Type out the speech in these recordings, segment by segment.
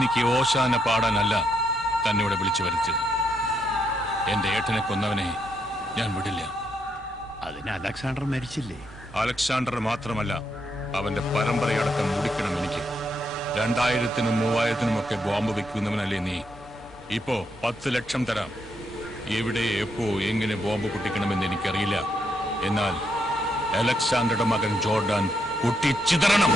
എനിക്ക് ഓശാന പാടാനല്ല തന്നോട് വിളിച്ചു വരുത്തിയത്. എന്റെ ഏട്ടനെ കൊന്നവനെ ഞാൻ വിടില്ല. അതിന് അലക്സാണ്ടർ മരിച്ചില്ലേ? അലക്സാണ്ടർ മാത്രമല്ല, അവന്റെ പരമ്പരയടക്കം മുടിക്കണം എനിക്ക്. 2000-നും 3000-നും ഒക്കെ ബോംബ് വെക്കുന്നവനല്ലേ നീ? ഇപ്പോ 10 ലക്ഷം തരാം. എവിടെ, എപ്പോ, എങ്ങനെ ബോംബ് പൊട്ടിക്കണമെന്ന് എനിക്കറിയില്ല. എന്നാൽ അലക്സാണ്ടറുടെ മകൻ ജോർഡാൻ പൊട്ടിച്ചിതറണം.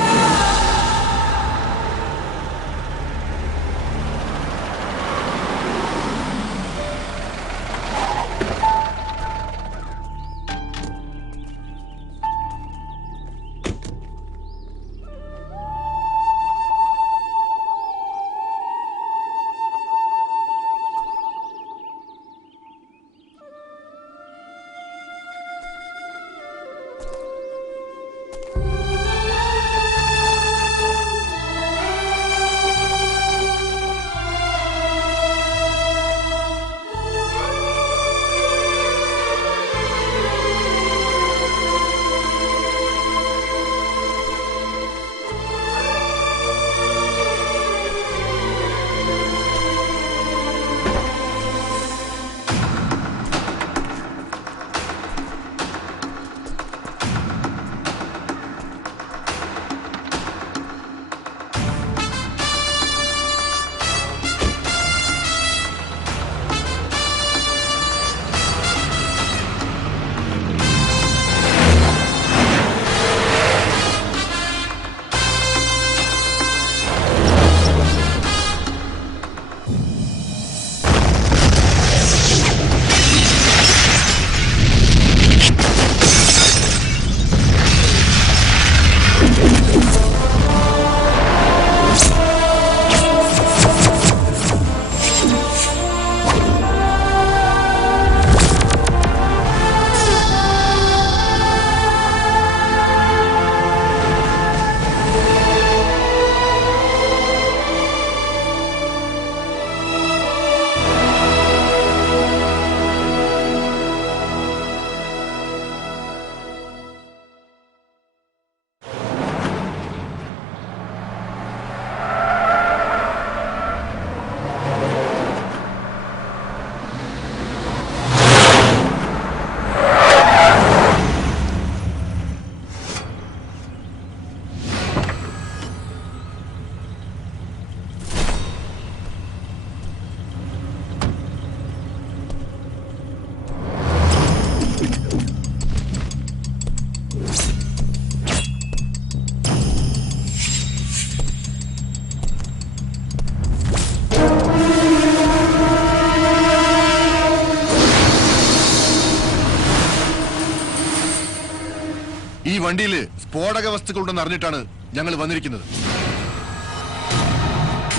ഈ വണ്ടിയിൽ സ്ഫോടക വസ്തുക്കളുണ്ടെന്ന് അറിഞ്ഞിട്ടാണ് ഞങ്ങൾ വന്നിരിക്കുന്നത്.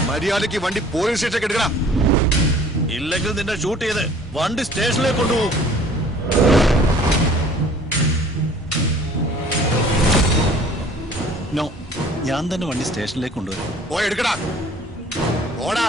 മര്യാദയ്ക്ക് വണ്ടി പോലീസ് സ്റ്റേഷനിലേക്ക് എടുക്കണം. ഇല്ലെങ്കിൽ നിന്നെ ഷൂട്ട് ചെയ്ത് വണ്ടി സ്റ്റേഷനിലേക്ക് കൊണ്ടുപോകും. നോ, ഞാൻ തന്നെ വണ്ടി സ്റ്റേഷനിലേക്ക് കൊണ്ടുവരും. പോയി എടുക്കടാ, ഓടാ.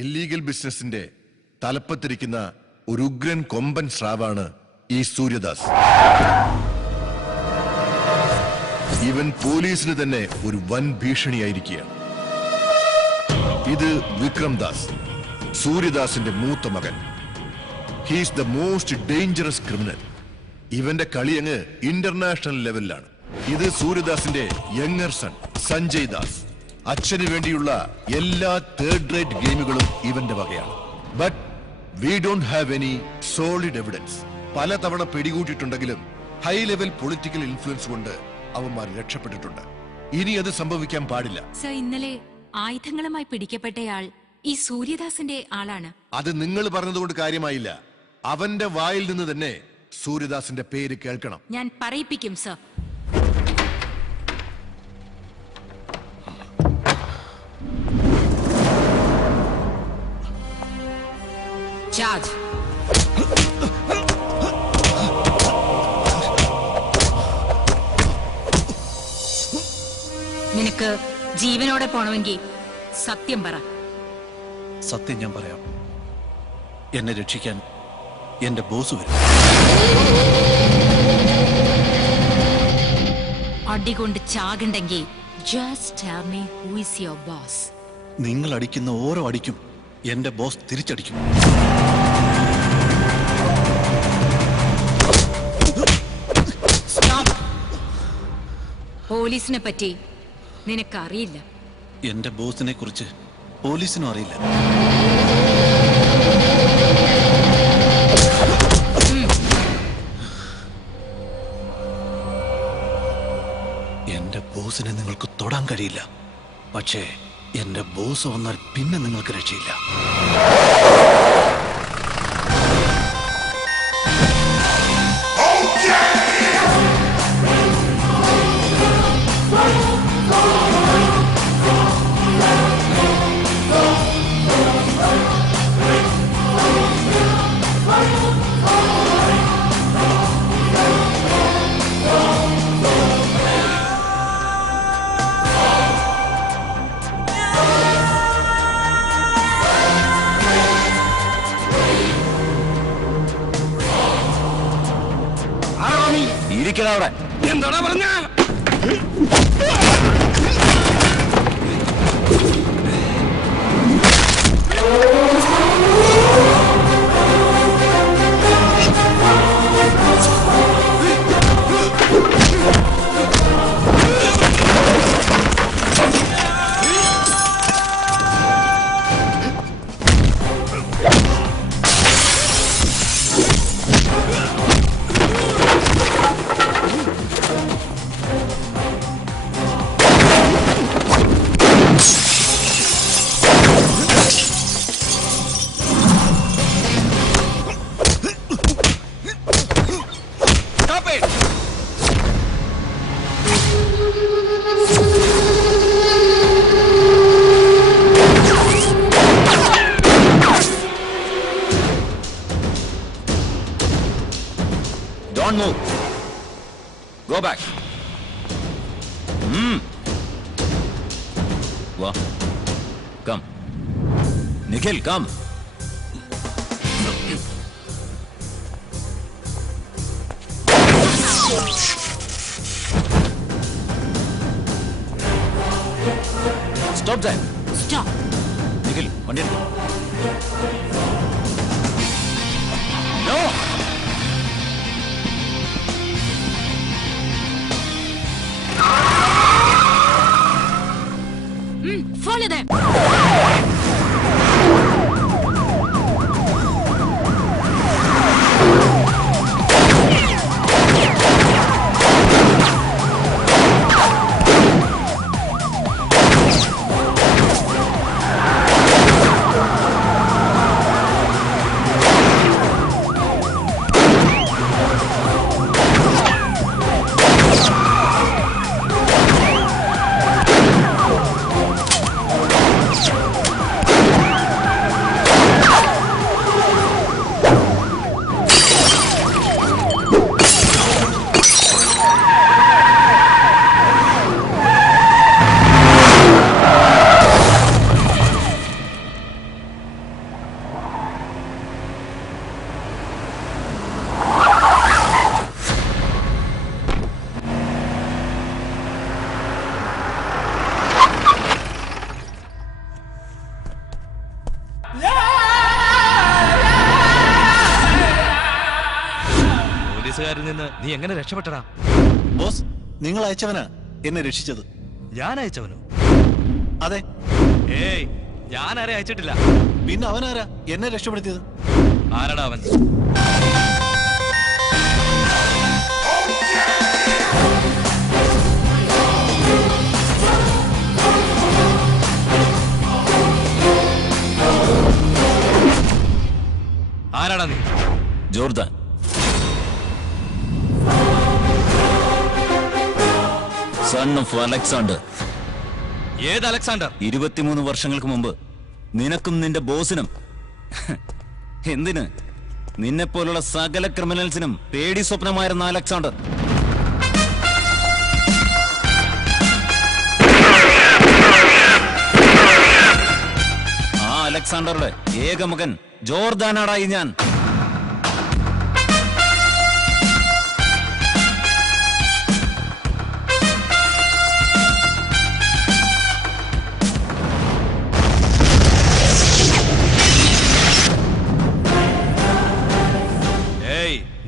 ഇല്ലീഗൽ ബിസിനസിന്റെ തലപ്പത്തിരിക്കുന്ന ഒരു ഉഗ്രൻ കൊമ്പൻ സ്രാവാണ് ഈ സൂര്യദാസ്. ഇവൻ പോലീസിന് തന്നെ ഒരു വൻ ഭീഷണിയായിരിക്കുകയാണ്. ഇത് വിക്രം ദാസ്, സൂര്യദാസിന്റെ മൂത്ത മകൻ. He's the most dangerous criminal. ഇവന്റെ കളി അങ്ങ് ഇന്റർനാഷണൽ ലെവലിലാണ്. ഇത് സൂര്യദാസിന്റെ യങ്ങർ സൺ സഞ്ജയ് ദാസ്. അച്ഛന് വേണ്ടിയുള്ള എല്ലാ തേർഡ് റേറ്റ് ഗെയിമുകളും ഇവന്റെ വകയാണ്. But we don't have any solid evidence. പലതവണ പിടികൂട്ടിയിട്ടുണ്ടെങ്കിലും ഹൈ ലെവൽ പൊളിറ്റിക്കൽ ഇൻഫ്ലുവൻസ് കൊണ്ട് അവന്മാർ രക്ഷപ്പെട്ടിട്ടുണ്ട്. ഇനി അത് സംഭവിക്കാൻ പാടില്ല. സർ, ഇന്നലെ ആയുധങ്ങളുമായി പിടിക്കപ്പെട്ടയാൾ ഈ സൂര്യദാസിന്റെ ആളാണ്. അത് നിങ്ങൾ പറഞ്ഞതുകൊണ്ട് കാര്യമായില്ല. അവന്റെ വായിൽ നിന്ന് തന്നെ സൂര്യദാസിന്റെ പേര് കേൾക്കണം. ഞാൻ പറയിപ്പിക്കും സർ. ചാർജ്. നിനക്ക് ജീവനോടെ പോണമെങ്കിൽ സത്യം പറ. സത്യം ഞാൻ പറയാം. എന്നെ രക്ഷിക്കാൻ എന്റെ ബോസ് വരും. അടികൊണ്ട് ചാകണ്ടെങ്കിൽ just tell me who is your boss. നിങ്ങൾ അടിക്കുന്ന ഓരോ അടിക്കും എന്റെ ബോസ് തിരിച്ചടിക്കും. Stop. പോലീസിനെ പറ്റി നിനക്കറിയില്ല. എന്റെ ബോസിനെ കുറിച്ച് പോലീസിനും അറിയില്ല. എന്റെ ബോസിനെ നിങ്ങൾക്ക് തൊടാൻ കഴിയില്ല. പക്ഷേ എന്റെ ബോസ് വന്നാൽ പിന്നെ നിങ്ങൾക്ക് രക്ഷയില്ല. എന്താടാ പറഞ്ഞ? Don't move. Go back. Well, come. Nikhil, come. Stop there. Stop. Nikhil, continue. No! Follow them. പോലീസുകാരിൽ നിന്ന് നീ എങ്ങനെ രക്ഷപ്പെട്ടടാ? ബോസ്, നിങ്ങൾ അയച്ചവനാ എന്നെ രക്ഷിച്ചത്. ഞാൻ അയച്ചവനോ? അതെ. ഏയ്, ഞാൻ ആരെ അയച്ചിട്ടില്ല. പിന്നെ അവനാരാ എന്നെ രക്ഷപ്പെടുത്തിയത്? ആരടാ അവൻ? ജോർദാൻ. Son of Alexander. ഏത് അലക്സാണ്ടർ? 23 വർഷങ്ങൾക്ക് മുമ്പ് നിനക്കും നിന്റെ ബോസിനും, എന്തിന് നിന്നെപ്പോലുള്ള സകല ക്രിമിനൽസിനും പേടി സ്വപ്നമായിരുന്ന അലക്സാണ്ടർ. ആ അലക്സാണ്ടറുടെ ഏക മകൻ ജോർദാനാടായി ഞാൻ.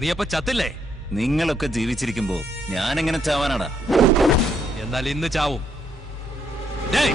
നീ അപ്പൊ ചത്തില്ലേ? നിങ്ങളൊക്കെ ജീവിച്ചിരിക്കുമ്പോ ഞാൻ എങ്ങനെ ചാവാനാടാ? എന്നാൽ ഇന്ന് ചാവും. ഡേയ്,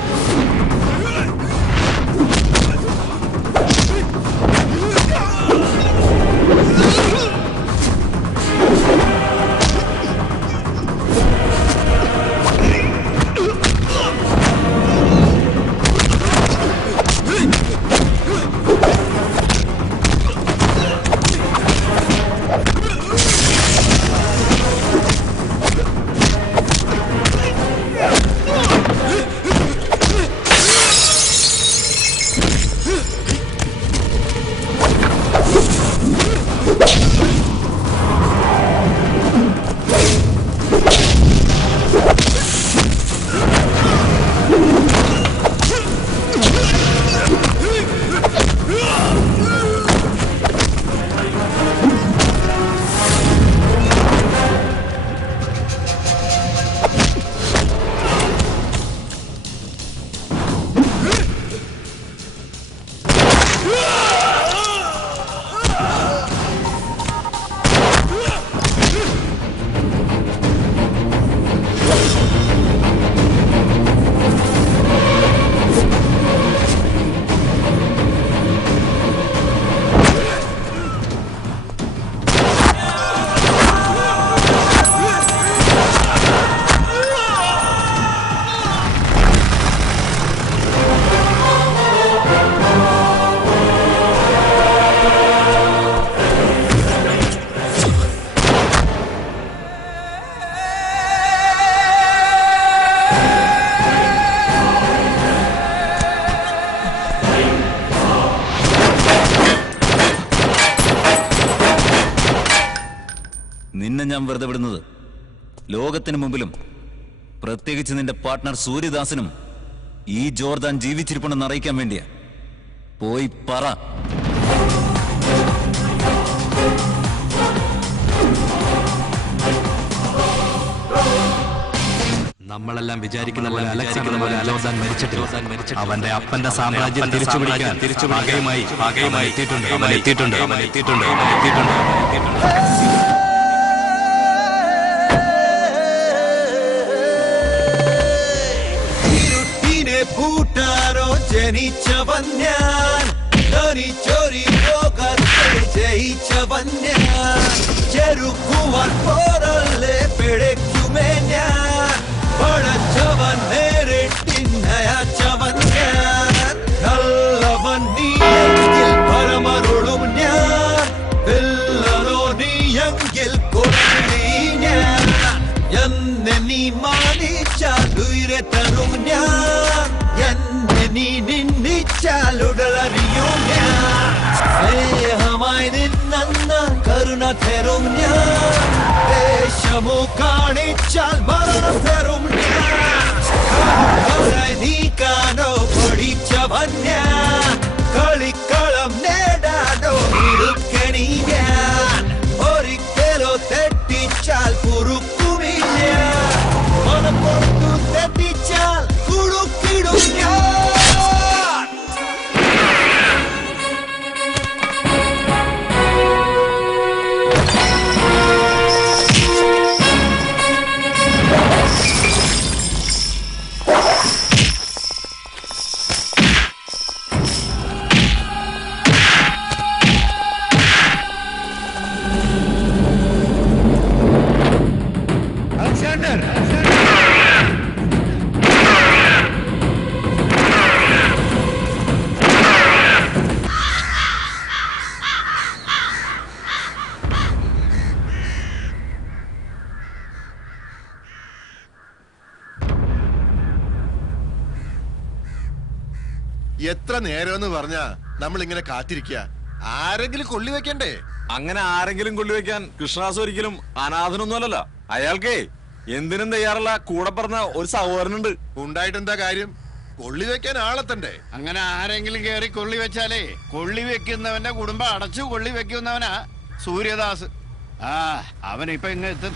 നിന്നെ ഞാൻ വെറുതെ വിടുന്നത് ലോകത്തിന് മുമ്പിലും പ്രത്യേകിച്ച് നിന്റെ പാർട്ട്ണർ സൂര്യദാസിനും ഈ ജോർദാൻ ജീവിച്ചിരിപ്പുണ്ടെന്ന് അറിയിക്കാൻ വേണ്ടിയാ. പോയി പറ. നമ്മളെല്ലാം വിചാരിക്കുന്ന പോലെ ജോർദാൻ മരിച്ചിട്ടില്ല. അവന്റെ അപ്പന്റെ സാമ്രാജ്യം തിരിച്ചുപിടിക്കാൻ ഭാഗമായി എത്തിയിട്ടുണ്ട്. കൂട്ടാരോ ജനിച്ചവൻ ഞാൻ, ചൊരി ലോകത്തെ ജയിച്ചവൻ ഞാൻ, ചെറുക്കുവാൻ പോരല്ലേ പിഴയ്ക്കുമേ ഞാൻ, പടച്ചവൻ നേരിട്ടിന്നയച്ചവൻ ഞാൻ, നല്ലവൻ നീയെങ്കിൽ പരമരുളും ഞാൻ, വില്ലനോ നീയെങ്കിൽ കൊല്ലി ഞാൻ, എന്നെ നീ മാനിച്ചാൽ ഉയരെ തരും ഞാൻ, എന്നെ നീ നിന്ദിച്ചാൽ ഉടലറിയും ഞാൻ, സ്നേഹമായി നിന്നാൽ കരുണ തരും ഞാൻ, ദേശമോ കാണിച്ചാൽ മരണം തരും ഞാൻ, നീക്കാനോ പഠിച്ചവൻ ഞാൻ, കളിക്കളം നേടാനോ ഇടുക്കണി ഞാൻ, ഒരിക്കലോ തെറ്റിച്ചാൽ പൊറുക്കുമില്ല, മനപ്പൊട്ടു തെറ്റിച്ചാൽ കുടുക്കിടും ഞാൻ. എത്ര നേരമെന്ന് പറഞ്ഞാ നമ്മൾ ഇങ്ങനെ കാത്തിരിക്കുക? ആരെങ്കിലും കൊള്ളി വെക്കണ്ടേ? അങ്ങനെ ആരെങ്കിലും കൊള്ളിവെക്കാൻ കൃഷ്ണദാസ് ഒരിക്കലും അനാഥനൊന്നുമല്ലല്ലോ. അയാൾക്കേ എന്തിനും തയ്യാറുള്ള കൂടെ പറഞ്ഞ ഒരു സഹോദരനുണ്ട്. ഉണ്ടായിട്ടെന്താ കാര്യം? കൊള്ളി വെക്കാൻ ആളെത്തണ്ടേ? അങ്ങനെ ആരെങ്കിലും കേറി കൊള്ളി വെച്ചാലേ കൊള്ളി വെക്കുന്നവന്റെ കുടുംബം അടച്ചു കൊള്ളി വെക്കുന്നവനാ സൂര്യദാസ്. അവനിപ്പൊ ഇങ്ങ എത്തും.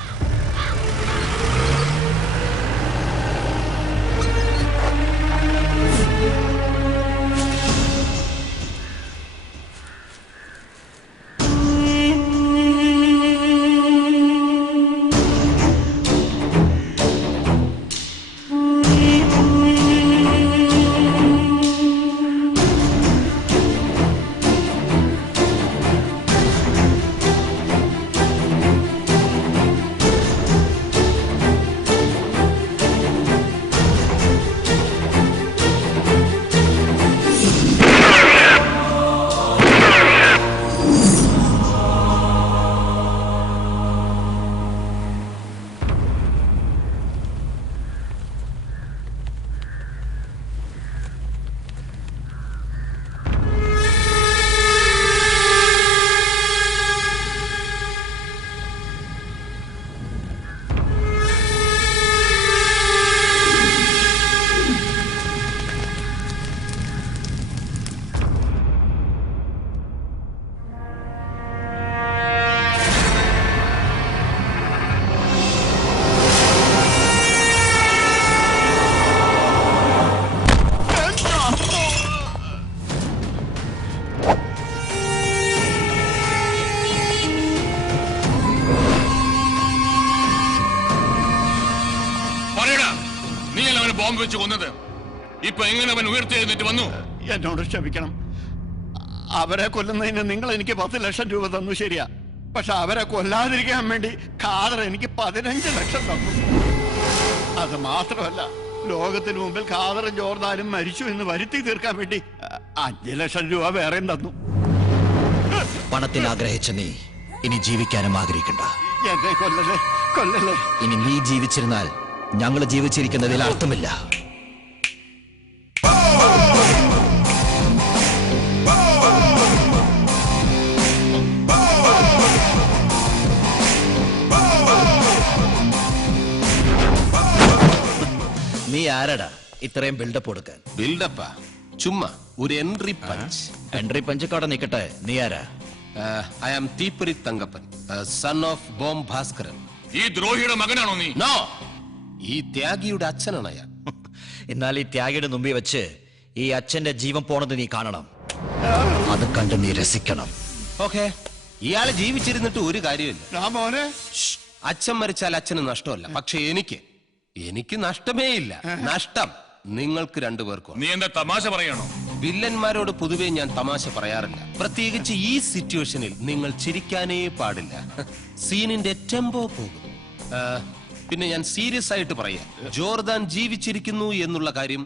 ബോംബ് വെച്ച് കൊന്നത്. ഇപ്പൊ എങ്ങനെ അവൻ ഉയർത്തെഴുന്നേറ്റ് വന്നു? എന്നോട് ക്ഷമിക്കണം. അവരെ കൊല്ലുന്നതിന് നിങ്ങൾ എനിക്ക് 10 ലക്ഷം രൂപ തന്നു, ശരിയാ. പക്ഷെ അവരെ കൊല്ലാതിരിക്കാൻ വേണ്ടി ഖാദർ എനിക്ക് 15 ലക്ഷം തന്നു. അത് മാത്രമല്ല, ലോകത്തിന് മുമ്പിൽ ഖാദറും ജോർദാനും മരിച്ചു എന്ന് വരുത്തി തീർക്കാൻ വേണ്ടി 5 ലക്ഷം രൂപ വേറെയും തന്നു. പണത്തിന് ആഗ്രഹിച്ച നീ ഇനി ജീവിക്കാനും ആഗ്രഹിക്കണ്ട. എന്നെ കൊല്ലല്ലേ, കൊല്ലല്ലേ. ഇനി നീ ജീവിച്ചിരുന്നാൽ ഞങ്ങൾ ജീവിച്ചിരിക്കുന്നതിൽ അർത്ഥമില്ല. നീ ആരടാ ഇത്രയും ബിൽഡപ്പ് കൊടുക്കാൻ? ബിൽഡപ്പാ ചുമ്മാ ഒരു എൻട്രി പഞ്ച്. എൻട്രി പഞ്ചക്കാടെ നിക്കട്ടെ, നീ ആരാ? I am Theeppori Thankappan, son of Bomb Bhaskaran. ഈ ദ്രോഹിയുടെ മകനാണോ നീ? നോ, ഈ ത്യാഗിയുടെ അച്ഛനാണ് അയാൾ. എന്നാൽ ഈ ത്യാഗിയുടെ മുമ്പിൽ വെച്ച് ഈ അച്ഛന്റെ ജീവൻ പോണത് നീ കാണണം. അത് കണ്ട് നീ രസിക്കണം. ഓക്കെ, ഇയാള് ജീവിച്ചിരുന്നിട്ട് ഒരു കാര്യമില്ല. മോനെ, അച്ഛൻ മരിച്ചാൽ അച്ഛന് നഷ്ടമല്ല, പക്ഷെ എനിക്ക് നഷ്ടമേ ഇല്ല. നഷ്ടം നിങ്ങൾക്ക് രണ്ടുപേർക്കും. നീ എന്താ തമാശ പറയാണോ? വില്ലന്മാരോട് പൊതുവെ ഞാൻ തമാശ പറയാറില്ല, പ്രത്യേകിച്ച് ഈ സിറ്റുവേഷനിൽ നിങ്ങൾ ചിരിക്കാനേ പാടില്ല. സീനിന്റെ ടെമ്പോ പോകും. പിന്നെ ഞാൻ സീരിയസ് ആയിട്ട് പറയാം, ജോർദാൻ ജീവിച്ചിരിക്കുന്നു എന്നുള്ള കാര്യം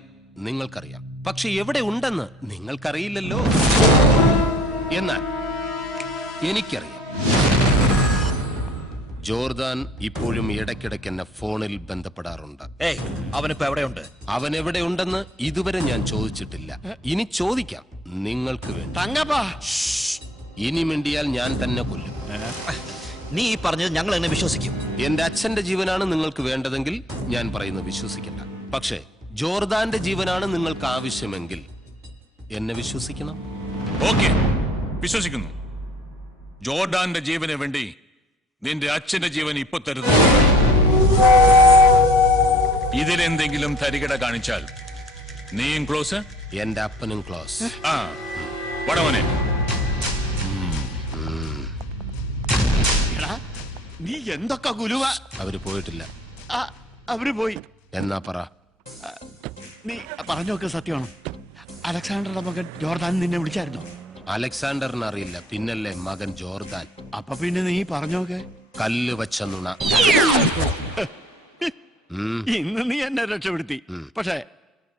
നിങ്ങൾക്കറിയാം, പക്ഷെ എവിടെ ഉണ്ടെന്ന് നിങ്ങൾക്കറിയില്ലല്ലോ. എന്നാൽ എനിക്കറിയാം. ജോർദാൻ ഇപ്പോഴും ഇടയ്ക്കിടയ്ക്ക് എന്നെ ഫോണിൽ ബന്ധപ്പെടാറുണ്ട്. അവനിപ്പോ എവിടെയുണ്ട്? അവൻ എവിടെയുണ്ടെന്ന് ഇതുവരെ ഞാൻ ചോദിച്ചിട്ടില്ല. ഇനി ചോദിക്കാം, നിങ്ങൾക്ക് വേണ്ടി. ഇനി മിണ്ടിയാൽ ഞാൻ തന്നെ കൊല്ലും. നീ ഈ പറഞ്ഞത് ഞങ്ങൾ എന്നെ വിശ്വസിക്കും? എന്റെ അച്ഛന്റെ ജീവനാണ് നിങ്ങൾക്ക് വേണ്ടതെങ്കിൽ ഞാൻ പറയുന്നത് വിശ്വസിക്കണ്ട. പക്ഷേ ജോർദാന്റെ ജീവനാണ് നിങ്ങൾക്ക് ആവശ്യമെങ്കിൽ എന്നെ വിശ്വസിക്കണം. ഓക്കെ, വിശ്വസിക്കുന്നു. ജോർദാന്റെ ജീവന് വേണ്ടി നിന്റെ അച്ഛന്റെ ജീവൻ ഇപ്പൊ തരുന്നു. ഇതിലെന്തെങ്കിലും തരികട കാണിച്ചാൽ നീയും ക്ലോസ്, എന്റെ അപ്പനും ക്ലോസ്. വടവനെ, നീ എന്തൊക്കെ ഗുരുവ. അവര് പോയിട്ടില്ല. അവര് പോയി എന്നാ പറ. നീ പറഞ്ഞൊക്കെ സത്യമാണോ? അലക്സാണ്ടറുടെ മകൻ ജോർദാൻ നിന്നെ വിളിച്ചായിരുന്നോ? അലക്സാണ്ടറിന് അറിയില്ല, പിന്നല്ലേ മകൻ ജോർദാൻ. അപ്പൊ പിന്നെ നീ പറഞ്ഞോക്കെ. കല്ല് വച്ച നുണ. ഇന്ന് നീ എന്നെ രക്ഷപ്പെടുത്തി. പക്ഷെ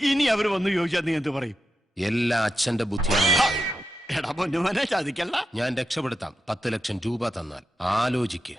ഇനി അവര് വന്ന് ചോദിച്ചാൽ നീ എന്ത് പറയും? എല്ലാ അച്ഛന്റെ ബുദ്ധിയാണ്. എടാ പൊന്നുമനെ, ചതിക്കല്ല. ഞാൻ രക്ഷപ്പെടുത്താം, 10 ലക്ഷം രൂപ തന്നാൽ. ആലോചിക്ക്.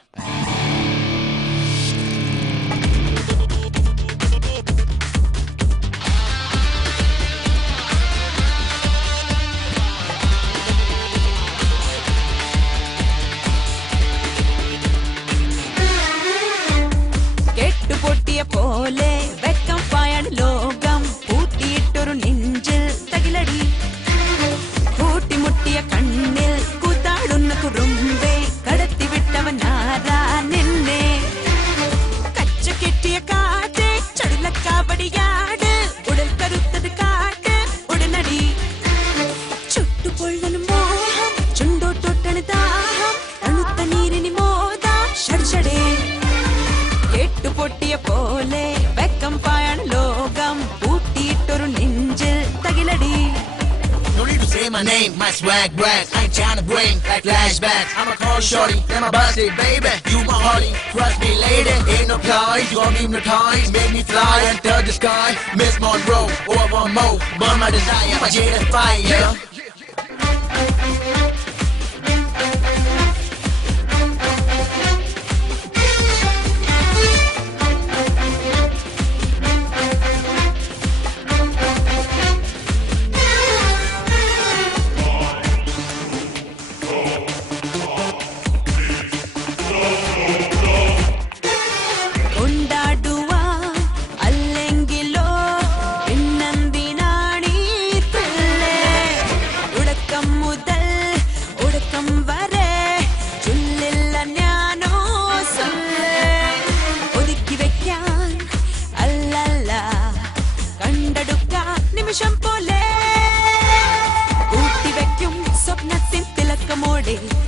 my name, my swag brag. I ain't trying to bring like flashbacks. I'ma call shorty, then my birthday, baby. You my hearty, trust me, lady. Ain't no plies, you gon' need no ties. Make me fly into the sky. Miss Monroe, or one more. Burn my desire, my jade and fire.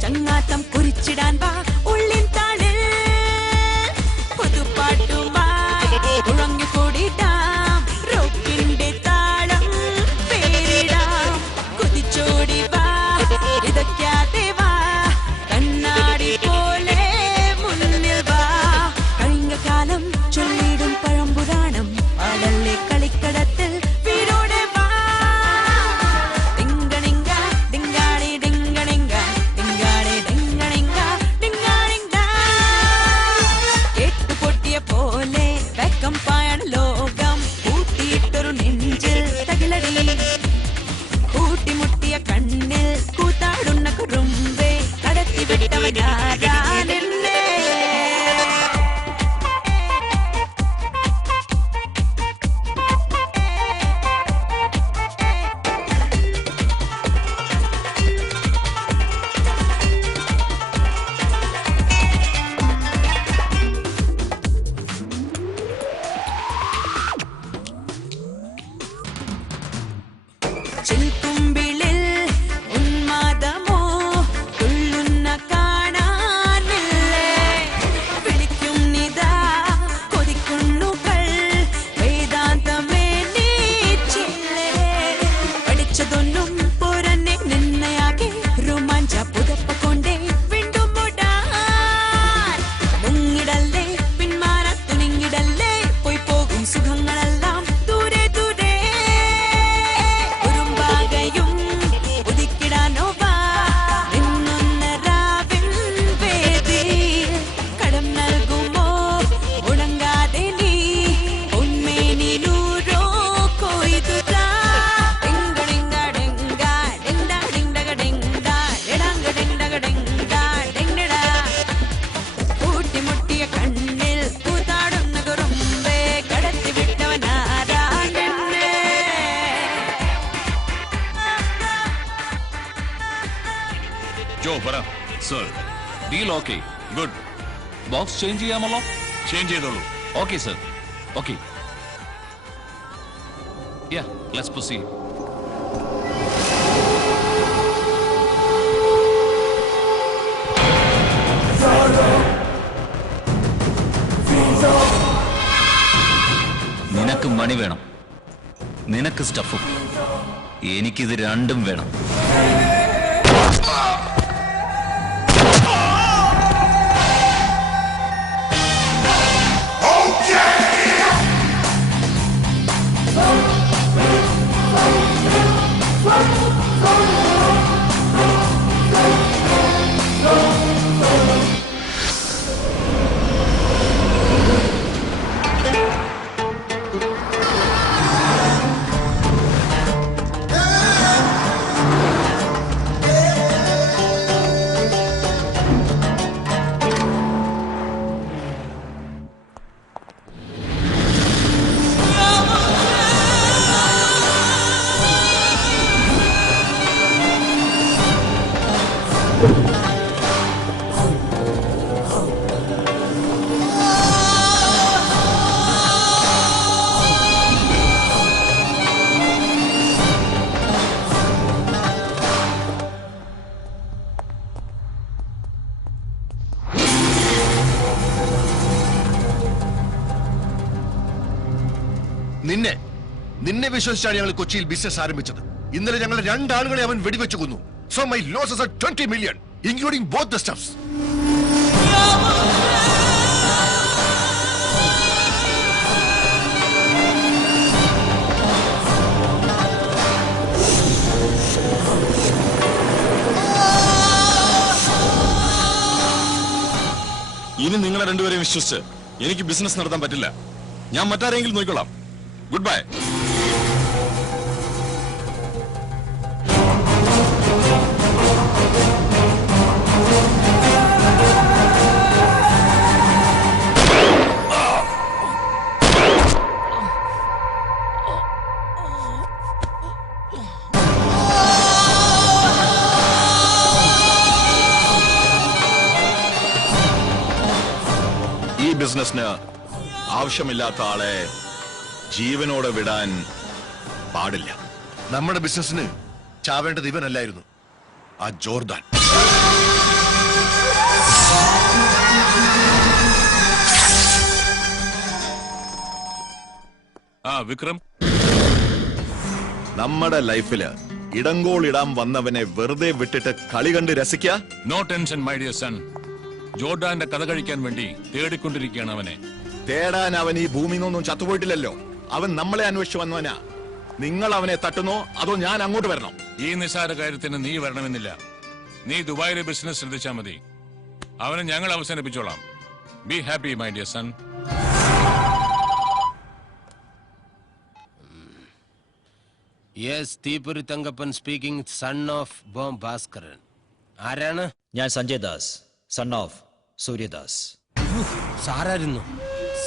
ചങ്ങാത്തം കുറിച്ചിടാൻ വാ ഉള്ളിൻ താളിൽ പുതുപ്പാട്ടുമായി ഉറങ്ങി കൂടിടാം റോക്കിന്റെ താളം പേരിടാം കുതിച്ചോടി വാ ഇതൊക്കെയാതെ വാ കണ്ണാടി പോലെ മുന്നിൽ വാ കഴിഞ്ഞ കാലം ചൊല്ലിടും പഴംപുരാണം പാടല്ലേ കളിക്കടത്തിൽ വീരോടെ വാ ഡിങ്കണിങ്ക ഡിങ്കാടി ഡിങ്കണിങ്ക ഡിങ്കാടി ഡിങ്കണിങ്ക ഡിങ്കാടിങ്ക കേട്ടുപൊട്ടിയ പോലെ വെക്കം പായാണ് ലോകം കൂട്ടിയിട്ടൊരു നെഞ്ചിൽ തകിലടി കൂട്ടിമുട്ടിയ കണ്ണിൽ കൂത്താടുന്ന കുറുമ്പേ കടത്തി വിട്ടവനാരാണെന്നെ ചിൽക്കുമ്പിളിൽ ഉന്മാദമോ തുള്ളുന്ന കാണാനില്ലേ വിളിക്കും നിതാ കൊതിക്കുണ്ണുകൾ വേദാന്തമേ നീച്ചില്ലേ പഠിച്ചതൊന്നും പോരന്നെ നിന്നയാകെ രോമാഞ്ച പുതപ്പ കൊണ്ടേ വീണ്ടും മുടാൻ മുങ്ങിടല്ലേ പിന്മാറാൻ തുനിങ്ങിടല്ലേ പോയി പോകും സുഖങ്ങളെല്ലാം ദൂരെ ദൂരെ ഉറുമ്പാകയും ഒതുക്കിടാനോ വാ നിന്നൊന്ന രാവിൻ വേദിയിൽ കടം നൽകുമോ ഉണങ്ങാതെ നീ ഉന്മേനിലൂരോ കൊയ്തുതാ ഡിങ്കടിങ്ക ഡിങ്ക ഡിങ്ഡാ ഡിങ്ഡക ഡിങ്ഡാ ഡിഡാങ്ക ഡിങ്ഡക ഡിങ്ഡാ ഡിങ്ഡടാ കൂട്ടിമുട്ടിയ കണ്ണിൽ കൂത്താടുന്ന കുറുമ്പേ കടത്തി വിട്ടവനാരാണെന്നെ ജോ പറ. Sir deal okay. Good. Box change ചെയ്യാമല്ലോ? ചേഞ്ച് ചെയ്തോളൂ. Okay sir. Okay. Yeah let's proceed. നിനക്ക് മണി വേണം, നിനക്ക് സ്റ്റഫും, എനിക്കിത് രണ്ടും വേണം. നിന്നെ വിശ്വസിച്ചാണ് ഞങ്ങൾ കൊച്ചിയിൽ ബിസിനസ് ആരംഭിച്ചത്. ഇന്നലെ ഞങ്ങൾ 2 ആളുകളെ അവൻ വെടിവെച്ചു കൊന്നു. So my losses are 20 million, including both the stuffs. ഇനി നിങ്ങളെ രണ്ടുപേരെയും വിശ്വസിച്ച് എനിക്ക് ബിസിനസ് നടത്താൻ പറ്റില്ല. ഞാൻ മറ്റാരെങ്കിലും നോക്കിക്കൊള്ളാം. Good bye. ഈ ബിസിനസിന് ആവശ്യമില്ലാത്ത ആളെ ജീവനോടെ വിടാൻ പാടില്ല. നമ്മുടെ ബിസിനസിന് ചാവേണ്ടത് ഇവനല്ലായിരുന്നു, ആ ജോർദാൻ. വിക്രം, നമ്മുടെ ലൈഫില് ഇടങ്കോൾ ഇടാൻ വന്നവനെ വെറുതെ വിട്ടിട്ട് കളി കണ്ട് രസിക്ക. No tension my dear son. ജോർഡാന്റെ കഥ കഴിക്കാൻ വേണ്ടി തേടിക്കൊണ്ടിരിക്കുകയാണ് അവനെ. തേടാൻ അവൻ ഈ ഭൂമിയിൽ നിന്നൊന്നും ചത്തുപോയിട്ടില്ലല്ലോ. അവൻ നമ്മളെ അന്വേഷിച്ചു വന്നവനാ. നിങ്ങൾ അവനെ തട്ടുന്നോ അതോ ഞാൻ അങ്ങോട്ട് വരണോ? ഈ നിസ്സാര കാര്യത്തിന് നീ വരണമെന്നില്ല. നീ ദുബായിലെ ബിസിനസ് ശ്രദ്ധിച്ചാൽ മതി. അവനെ ഞങ്ങൾ അവസാനിപ്പിച്ചോളാം. Be happy my dear son. Yes, Theeppori Thankappan speaking, son of Bomb Bhaskaran. ആരാണ്? ഞാൻ സഞ്ജയ് ദാസ്, സൺ ഓഫ് സൂര്യദാസ്. സാറായിരുന്നു.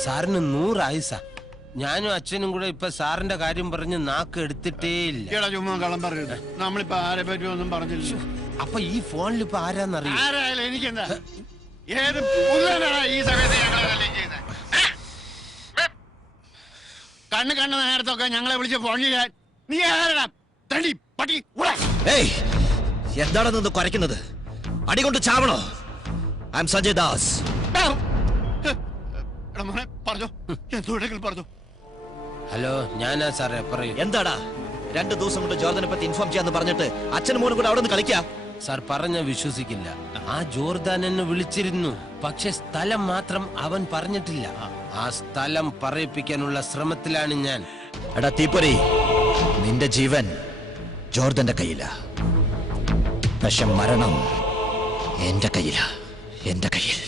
സാറിന് 100 ആയുസ. ഞാനും അച്ഛനും കൂടെ ഇപ്പൊ സാറിന്റെ കാര്യം പറഞ്ഞ് നാക്ക് എടുത്തിട്ടേ ഇല്ല. ചുമ്മാ കള്ളം പറയരുത്. നമ്മളിപ്പോ ആരെ പറ്റി ഒന്നും പറഞ്ഞില്ല. അപ്പൊ ഈ ഫോണിൽ ഇപ്പൊ ആരാന്നറിയാം? ആരായാലും എനിക്കെന്താ? ഏത് പുതുവനാണ് ഈ സമയത്ത് ഞങ്ങളെ ചെയ്യുന്നത്? കണ്ണ് നേരത്തൊക്കെ ഞങ്ങളെ വിളിച്ച് ഫോൺ ചെയ്യാൻ നീ ആരടാ? തടി പട്ടി. ഏയ്, എന്താണ് നിന്ന് കുരയ്ക്കുന്നത്? അടികൊണ്ട് ചാവണോ? I'm Sanjay Das. പറഞ്ഞോ, എന്തുണ്ടെങ്കിലും പറഞ്ഞോ. ഹലോ, ഞാനാ സാറേ, പറയൂ. എന്താടാ 2 ദിവസം കൊണ്ട് ജോർദനെ പറ്റി ഇൻഫോം ചെയ്യാന്ന് പറഞ്ഞിട്ട് അച്ഛനും മോനും കൂടെ അവിടെ നിന്ന് കളിക്കാം? സാർ പറഞ്ഞ വിശ്വസിക്കില്ല. ആ ജോർദാൻ എന്നെ വിളിച്ചിരുന്നു. പക്ഷെ സ്ഥലം മാത്രം അവൻ പറഞ്ഞിട്ടില്ല. ആ സ്ഥലം പറയിപ്പിക്കാനുള്ള ശ്രമത്തിലാണ് ഞാൻ. എടാ തീപ്പൊരി, നിന്റെ ജീവൻ ജോർദന്റെ കയ്യില. പക്ഷെ മരണം എന്റെ കയ്യില. എന്റെ കയ്യിൽ.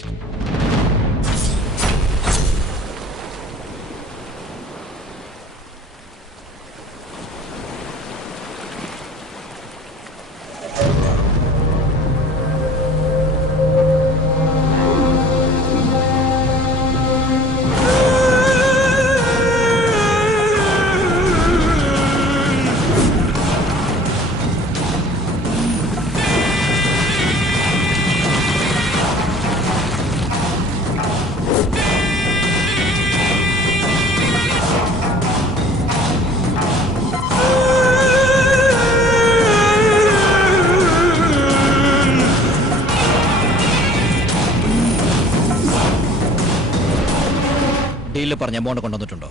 പറഞ്ഞ എമൗണ്ട് കൊണ്ടുവന്നിട്ടുണ്ടോ?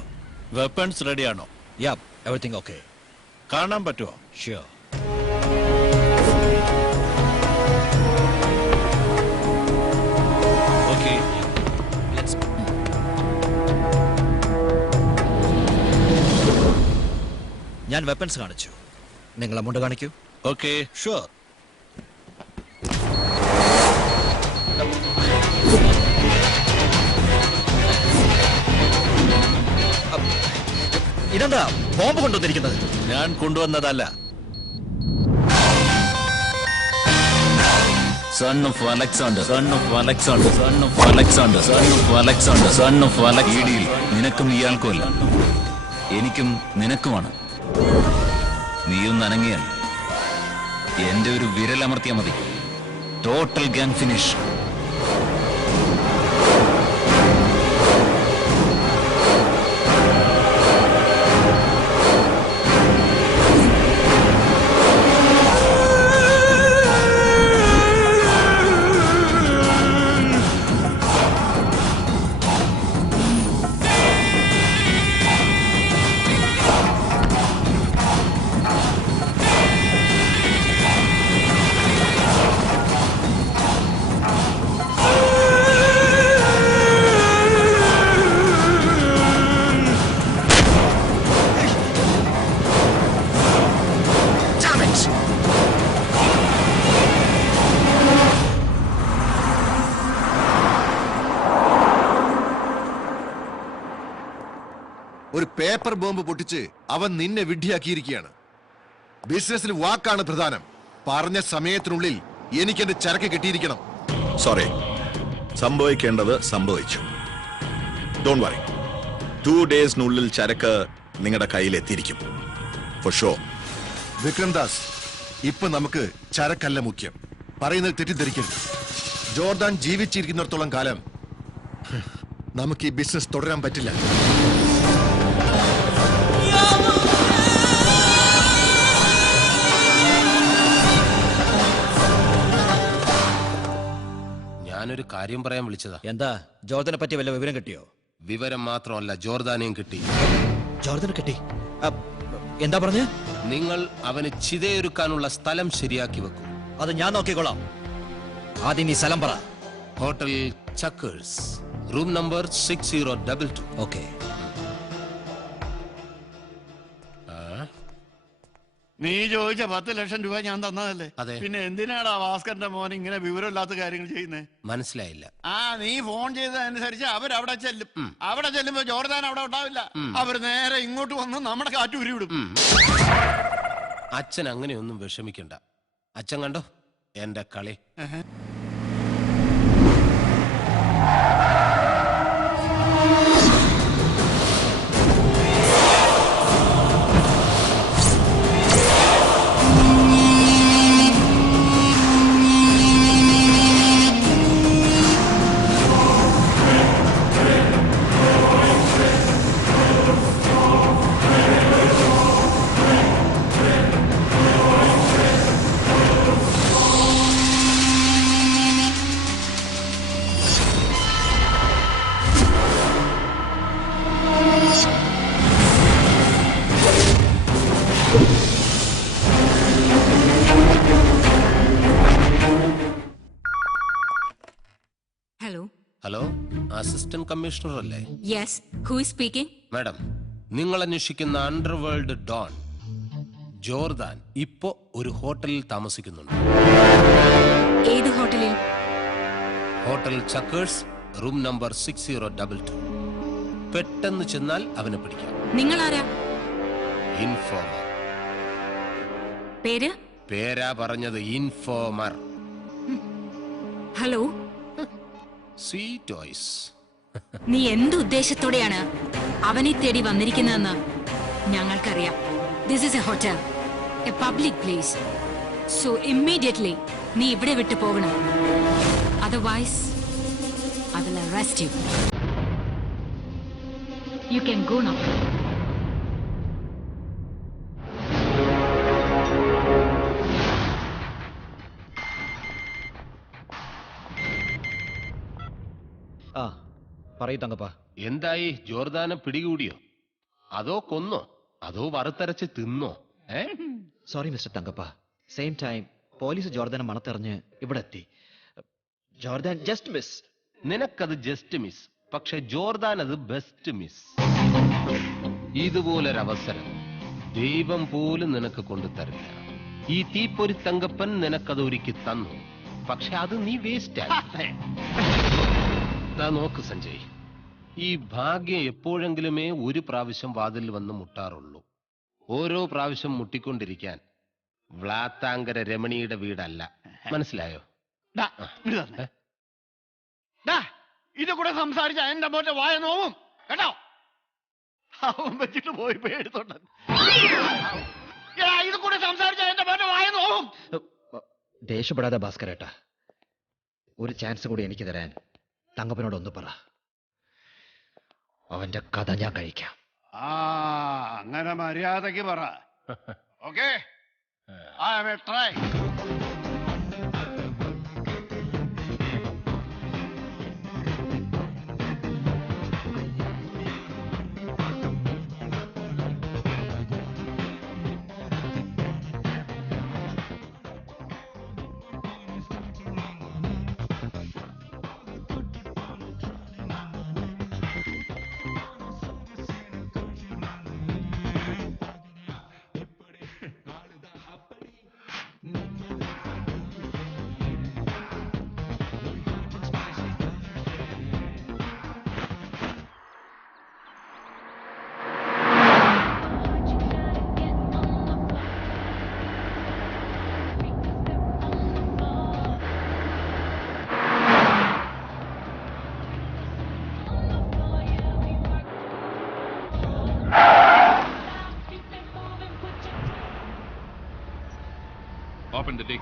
വെപ്പൺസ് റെഡിയാണോ? യാ, എവറിത്തിങ് ഓക്കെ. കാണാൻ പറ്റുമോ? ഷ്യൂർ. ഓക്കെ, ഞാൻ വെപ്പൺസ് കാണിച്ചു. നിങ്ങൾ എമൗണ്ട് കാണിക്കൂ. Okay, sure. ഇതെന്താ ബോംബ് കൊണ്ടുവന്നിരിക്കുന്നത്? ഞാൻ കൊണ്ടുവന്നതല്ല. Son of Alexander, son of Alexander, son of Alexander, son of Alexander, son of Alexander. നിനക്കും ഇയാൾക്കുമല്ല, എനിക്കും നിനക്കുമാണ്. നീയൊന്ന് അനങ്ങിയാൽ എന്റെ ഒരു വിരലമർത്തിയാൽ മതി. Total gang finish. ഒരു പേപ്പർ ബോംബ് പൊട്ടിച്ച് അവൻ നിന്നെ വിഡ്ഢിയാക്കിയിരിക്കുകയാണ്. ബിസിനസ്സിൽ വാക്കാണ് പ്രധാനം. പറഞ്ഞ സമയത്തിനുള്ളിൽ എനിക്ക് എന്റെ ചരക്ക് കിട്ടിയിരിക്കണം. സോറി, സംഭവിക്കേണ്ടത് സംഭവിച്ചു. ഡോണ്ട് വറി, 2 ഡേയ്സിനുള്ളിൽ ചരക്ക് നിങ്ങളുടെ കയ്യിൽ എത്തിയിരിക്കും. Four show. വിക്രംദാസ്, ഇപ്പൊ നമുക്ക് ചരക്കല്ല മുഖ്യം. പറയുന്നത് തെറ്റിദ്ധരിക്കരുത്. ജോർദാൻ ജീവിച്ചിരിക്കുന്നിടത്തോളം കാലം നമുക്ക് ഈ ബിസിനസ് തുടരാൻ പറ്റില്ല. ഞാനൊരു കാര്യം പറയാൻ വിളിച്ചതാ. എന്താ, ജോർദനെ പറ്റി വല്ല വിവരം കിട്ടിയോ? വിവരം മാത്രമല്ല, ജോർദാനെയും കിട്ടി. ജോർദനെ കിട്ടി? എന്താ പറഞ്ഞ്? നിങ്ങൾ അവന് ചിതയൊരുക്കാനുള്ള സ്ഥലം ശരിയാക്കി വെക്കൂ. അത് ഞാൻ നോക്കിക്കോളാം. ആദ്യം നീ സ്ഥലം പറ. Hotel Checkers, room number 6022. Okay. നീ ചോദിച്ച 10 ലക്ഷം രൂപ ഞാൻ തന്നതല്ലേ? അതെ. പിന്നെ എന്തിനാടാ ഭാസ്കറിന്റെ മോൻ ഇങ്ങനെ വിവരമില്ലാത്ത കാര്യങ്ങൾ ചെയ്യുന്നേ? മനസ്സിലായില്ല. നീ ഫോൺ ചെയ്തതനുസരിച്ച് അവരവിടെ ചെല്ലും. അവിടെ ചെല്ലുമ്പോ ജോർദാൻ അവിടെ ഉണ്ടാവില്ല. അവർ നേരെ ഇങ്ങോട്ട് വന്ന് നമ്മുടെ കാറ്റ് ഉരുവിടും. അച്ഛൻ അങ്ങനെയൊന്നും വിഷമിക്കണ്ട. അച്ഛൻ കണ്ടോ എന്റെ കളി. ഹലോ, അസിസ്റ്റന്റ് കമ്മീഷണർ അല്ലേ? Yes, who is speaking? Madam, നിങ്ങൾ അന്വേഷിക്കുന്ന അണ്ടർവേൾഡ് ഡോൺ ജോർദാൻ ഇപ്പോ ഒരു ഹോട്ടലിൽ താമസിക്കുന്നുണ്ട്. ഏത് ഹോട്ടലിൽ? Hotel Checkers, room number 6022. പെട്ടെന്ന് ചെന്നാൽ അവനെ പിടിക്കാം. നിങ്ങൾ ആരാ? ഇൻഫോമർ. പേര്? പേരാ പറഞ്ഞത്, ഇൻഫോമർ. Hello, sweet voice. നീ എന്ത് ഉദ്ദേശത്തോടെയാണ് അവനെ തേടി വന്നിരിക്കുന്നതെന്ന് ഞങ്ങൾക്കറിയാം. This is A hotel, A public place. So immediately നീ ഇവിടെ വിട്ടു പോകണം. Otherwise I will arrest you. You can go now. പറയൂ തങ്കപ്പ. എന്തായി? ജോർദാനെ പിടികൂടിയോ? അതോ കൊന്നോ? അതോ വറുത്തരച്ച് തിന്നോ? Sorry mister Thankappa. Same time police ജോർദാനെ മണത്തെറിഞ്ഞ് ഇവിടെ എത്തി. Jordan just miss. നിനക്കത് ജസ്റ്റ് മിസ്, പക്ഷെ ജോർദാൻ അത് ബെസ്റ്റ് മിസ്. ഇതുപോലൊരവസരം ദൈവം പോലും നിനക്ക് കൊണ്ടുതരില്ല. ഈ തീപ്പൊരി തങ്കപ്പൻ നിനക്കത് ഒരുക്കി തന്നു, പക്ഷെ അത് നീ വേസ്റ്റ് ആയി. നോക്ക് സഞ്ജയ്, ഈ ഭാഗ്യം എപ്പോഴെങ്കിലുമേ ഒരു പ്രാവശ്യം വാതിൽ വന്ന് മുട്ടാറുള്ളൂ. ഓരോ പ്രാവശ്യം മുട്ടിക്കൊണ്ടിരിക്കാൻ വ്ളാത്താങ്കര രമണിയുടെ വീടല്ല. മനസ്സിലായോ? ഇത് കൂടെ സംസാരിച്ച എന്റെ മോന്റെ വായ നോവും കേട്ടോ. അവൻ വെച്ചിട്ട് പോയി പേടിത്തോണ്ട്. ഇത് കൂടെ സംസാരിച്ച എന്റെ മോന്റെ വായ നോവും. ദേഷ്യപ്പെടാതെ ഭാസ്കരേട്ടാ, ഒരു ചാൻസ് കൂടി എനിക്ക് തരാൻ തങ്കപ്പനോട് ഒന്ന് പറ. അവന്റെ കഥ ഞാൻ കഴിക്കാം. അങ്ങനെ മര്യാദക്ക് പറ. Okay, I will try. Open the dick.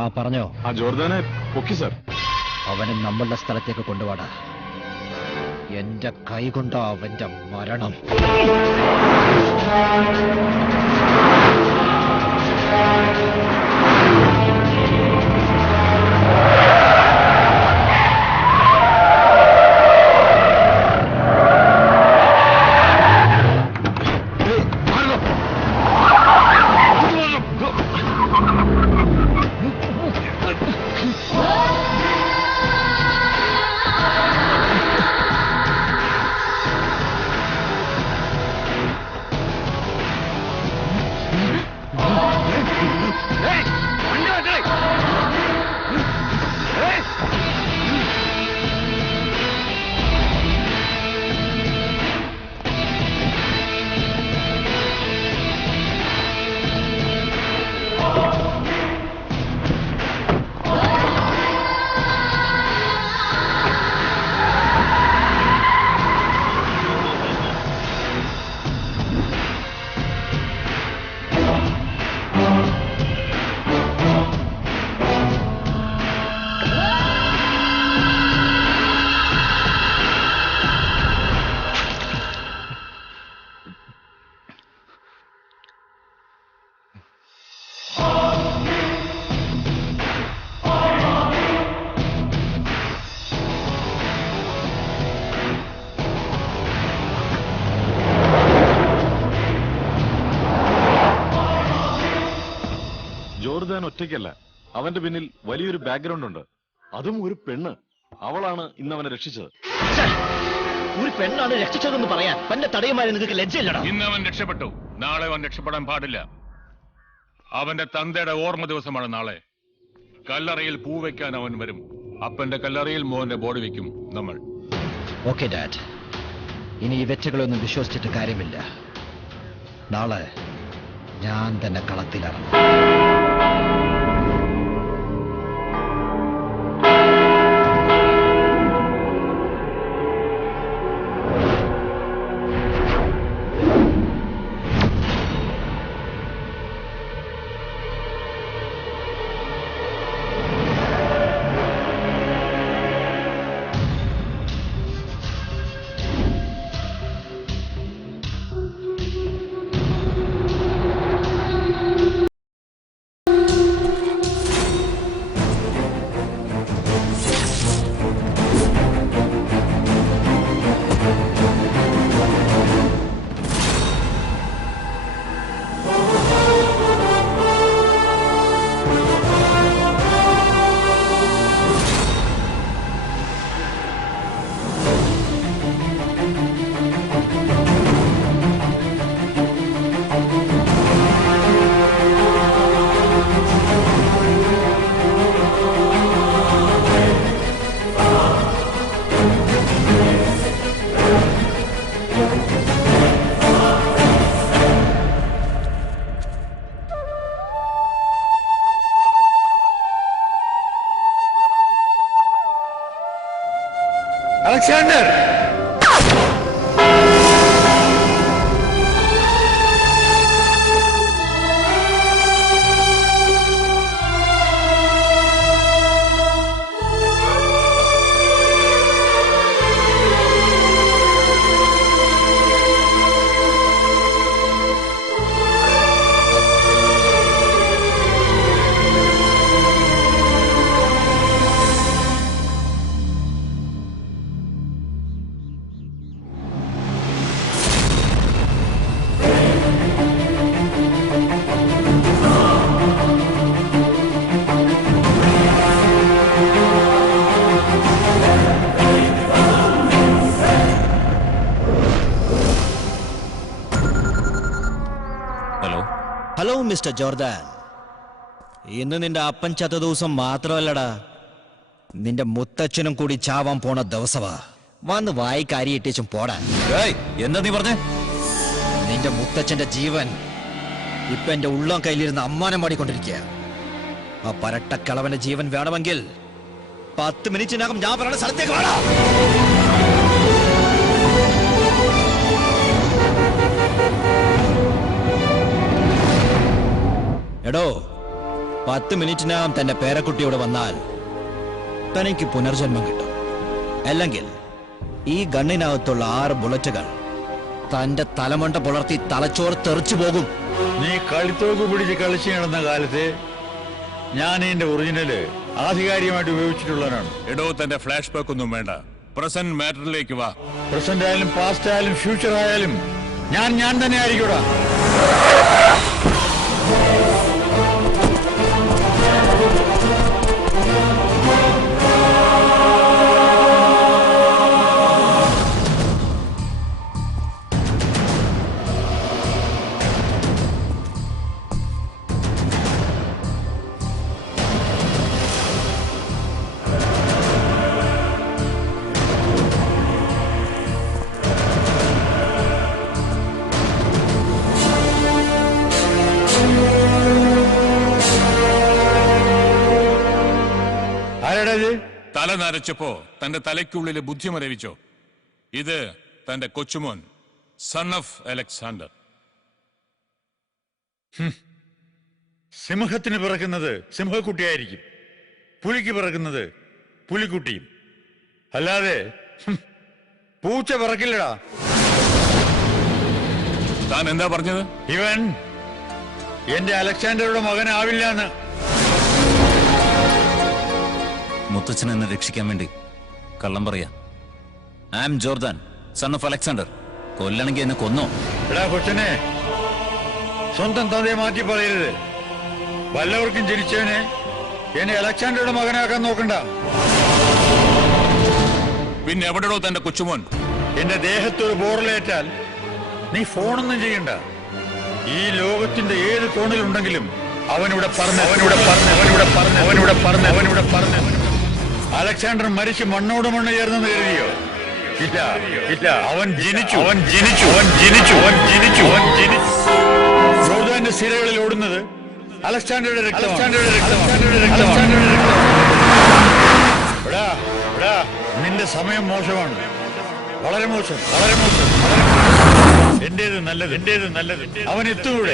ആ പറഞ്ഞോ. ആ ജോർദാനെ പൊക്കി സാർ. അവനെ നമ്മളുടെ സ്ഥലത്തേക്ക് കൊണ്ടുപോടാ. എന്റെ കൈ കൊണ്ടോ അവന്റെ മരണം. ജോർദാൻ ഒറ്റയ്ക്കല്ല, അവന്റെ പിന്നിൽ വലിയൊരു ബാക്ക്ഗ്രൗണ്ട് ഉണ്ട്. അതും ഒരു പെണ്ണ്. അവളാണ് ഇന്ന് അവനെ രക്ഷിച്ചത്. ഒരു പെണ്ണാണ് രക്ഷിച്ചതെന്ന് പറയാൻ പന്റെ തടയുമായി നിങ്ങൾക്ക് ലജ്ജയില്ലടാ. ഇന്ന് അവൻ രക്ഷപ്പെട്ടു, നാളെ അവൻ രക്ഷപ്പെടാൻ പാടില്ല. അവന്റെ തന്തയുടെ ഓർമ്മ ദിവസമാണ് നാളെ. കല്ലറയിൽ പൂ വെക്കാൻ അവൻ വരും. അപ്പന്റെ കല്ലറയിൽ മോന്റെ ബോഡി വെക്കും നമ്മൾ. ഓക്കെ ഡാഡ്, ഇനി ഈ വെറ്റകളൊന്നും വിശ്വസിച്ചിട്ട് കാര്യമില്ല. നാളെ ഞാൻ തന്നെ കളത്തിലിറങ്ങും. Alexander! Hello mister Jordan. ഇന്ന് നിന്റെ അപ്പൻ ചത്ത ദിവസം മാത്രമല്ലടാ, നിന്റെ മുത്തച്ഛനും കൂടി ചാവാൻ പോണ ദിവസമാ. വന്ന് വായിക്കാരിയിട്ടേച്ചും പോടാ. എന്താ നീ പറഞ്ഞേ? നിന്റെ മുത്തച്ഛന്റെ ജീവൻ ഇപ്പൊ എന്റെ ഉള്ളം കയ്യിലിരുന്ന് അമ്മാനം പാടിക്കൊണ്ടിരിക്കുക. ആ പരട്ടക്കിളവന്റെ ജീവൻ വേണമെങ്കിൽ 10 മിനിറ്റിനകം ഞാൻ പറയുന്ന സ്ഥലത്തേക്ക് വേണം. എടോ, 10 മിനിറ്റിനകം തന്റെ പേരക്കുട്ടിയോട് വന്നാൽ തനിക്ക് പുനർജന്മം കിട്ടും. അല്ലെങ്കിൽ ഈ ഗണ്ണിനകത്തുള്ള 6 ബുള്ളറ്റുകൾ തന്റെ തലമണ്ട പുലർത്തി തലച്ചോറ് തെറിച്ചു പോകും. നീ കളിത്തോക്ക് പിടിച്ച് കളിച്ചു നടന്ന കാലത്ത് ഞാൻ എന്റെ ഒറിജിനല് ആധികാരികമായിട്ട് ഉപയോഗിച്ചിട്ടുള്ളവനാണ്. എടോ, തന്റെ ഫ്ലാഷ് ബാക്ക് ഒന്നും വേണ്ട, പ്രസന്റ് മാറ്ററിലേക്ക് വാ. പ്രസന്റ് ആയാലും പാസ്റ്റ് ആയാലും ഫ്യൂച്ചർ ആയാലും ഞാൻ തന്നെ ആയിരിക്കൂടാ. തല നരച്ചപ്പോ തന്റെ തലയ്ക്കുള്ളിലെ ബുദ്ധി മരവിച്ചോ? ഇത് തന്റെ കൊച്ചുമോൻ, സൺ ഓഫ് അലക്സാണ്ടർ. സിംഹത്തിന് പിറക്കുന്നത് സിംഹക്കുട്ടിയായിരിക്കും, പുലിക്ക് പിറക്കുന്നത് പുലിക്കുട്ടിയും. അല്ലാതെ പൂച്ച പിറക്കില്ലടാ. താൻ എന്താ പറഞ്ഞത്? ഇവൻ എന്റെ അലക്സാണ്ടറുടെ മകനാവില്ല എന്ന്. മുത്തച്ഛൻ എന്നെ രക്ഷിക്കാൻ വേണ്ടി കള്ളം പറയാ. I am Jordan, son of Alexander. കൊല്ലണമെങ്കിൽ എന്നെ കൊന്നോ? എടാ കൊച്ചനെ, സ്വന്തം തന്തയെ മാറ്റി പറയരുത്. വല്ലവർക്കും ജനിച്ചവനെ എന്നെ അലക്സാണ്ടറുടെ മകനാക്കാൻ നോക്കണ്ട. പിന്നെ എവിടെയോ തന്റെ കൊച്ചുമോൻ? എന്റെ ദേഹത്തൊരു ബോറലേറ്റാൽ നീ ഫോണൊന്നും ചെയ്യണ്ട. ഈ ലോകത്തിന്റെ ഏത് കോണിലുണ്ടെങ്കിലും അവനിവിടെ പറഞ്ഞ് അലക്സാണ്ടർ മരിച്ച് മണ്ണോട് മണ്ണ് ചേർന്നെന്ന് കരുതിയോ? ഇല്ല. അവൻ ജനിച്ചു. ജോർദാന്റെ സിരകളിൽ ഓടുന്നത് അലക്സാണ്ടറുടെ രക്തം. നിന്റെ സമയം മോശമാണ്, വളരെ മോശം. എന്റേത് നല്ലത്. അവൻ എത്തൂടെ.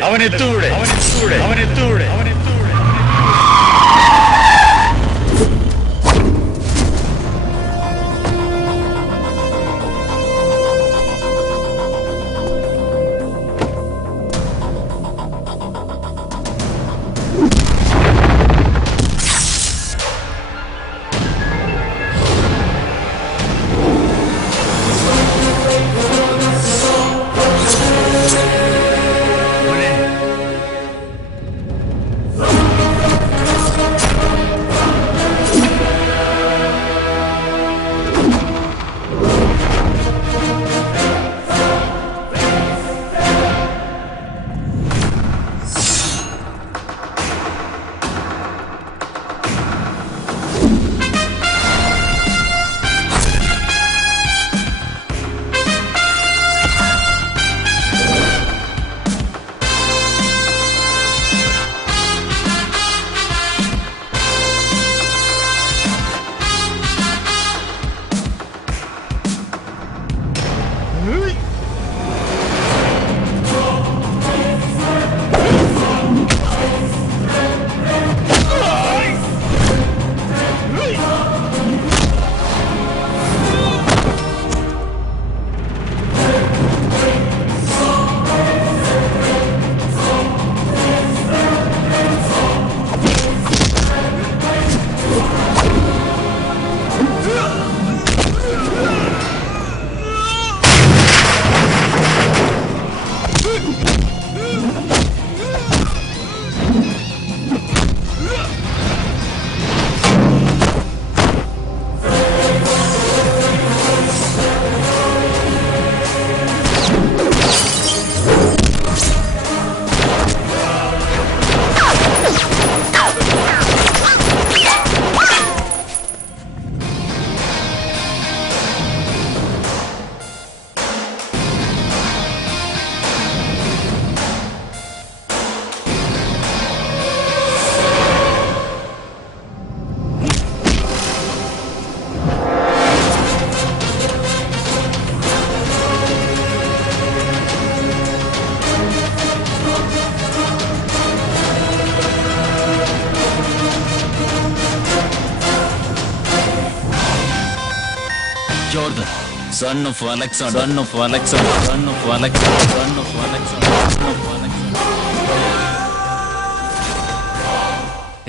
Son of Alexander. Son of Alexander. Son of Alexander. Son of Alexander. Son of Alexander.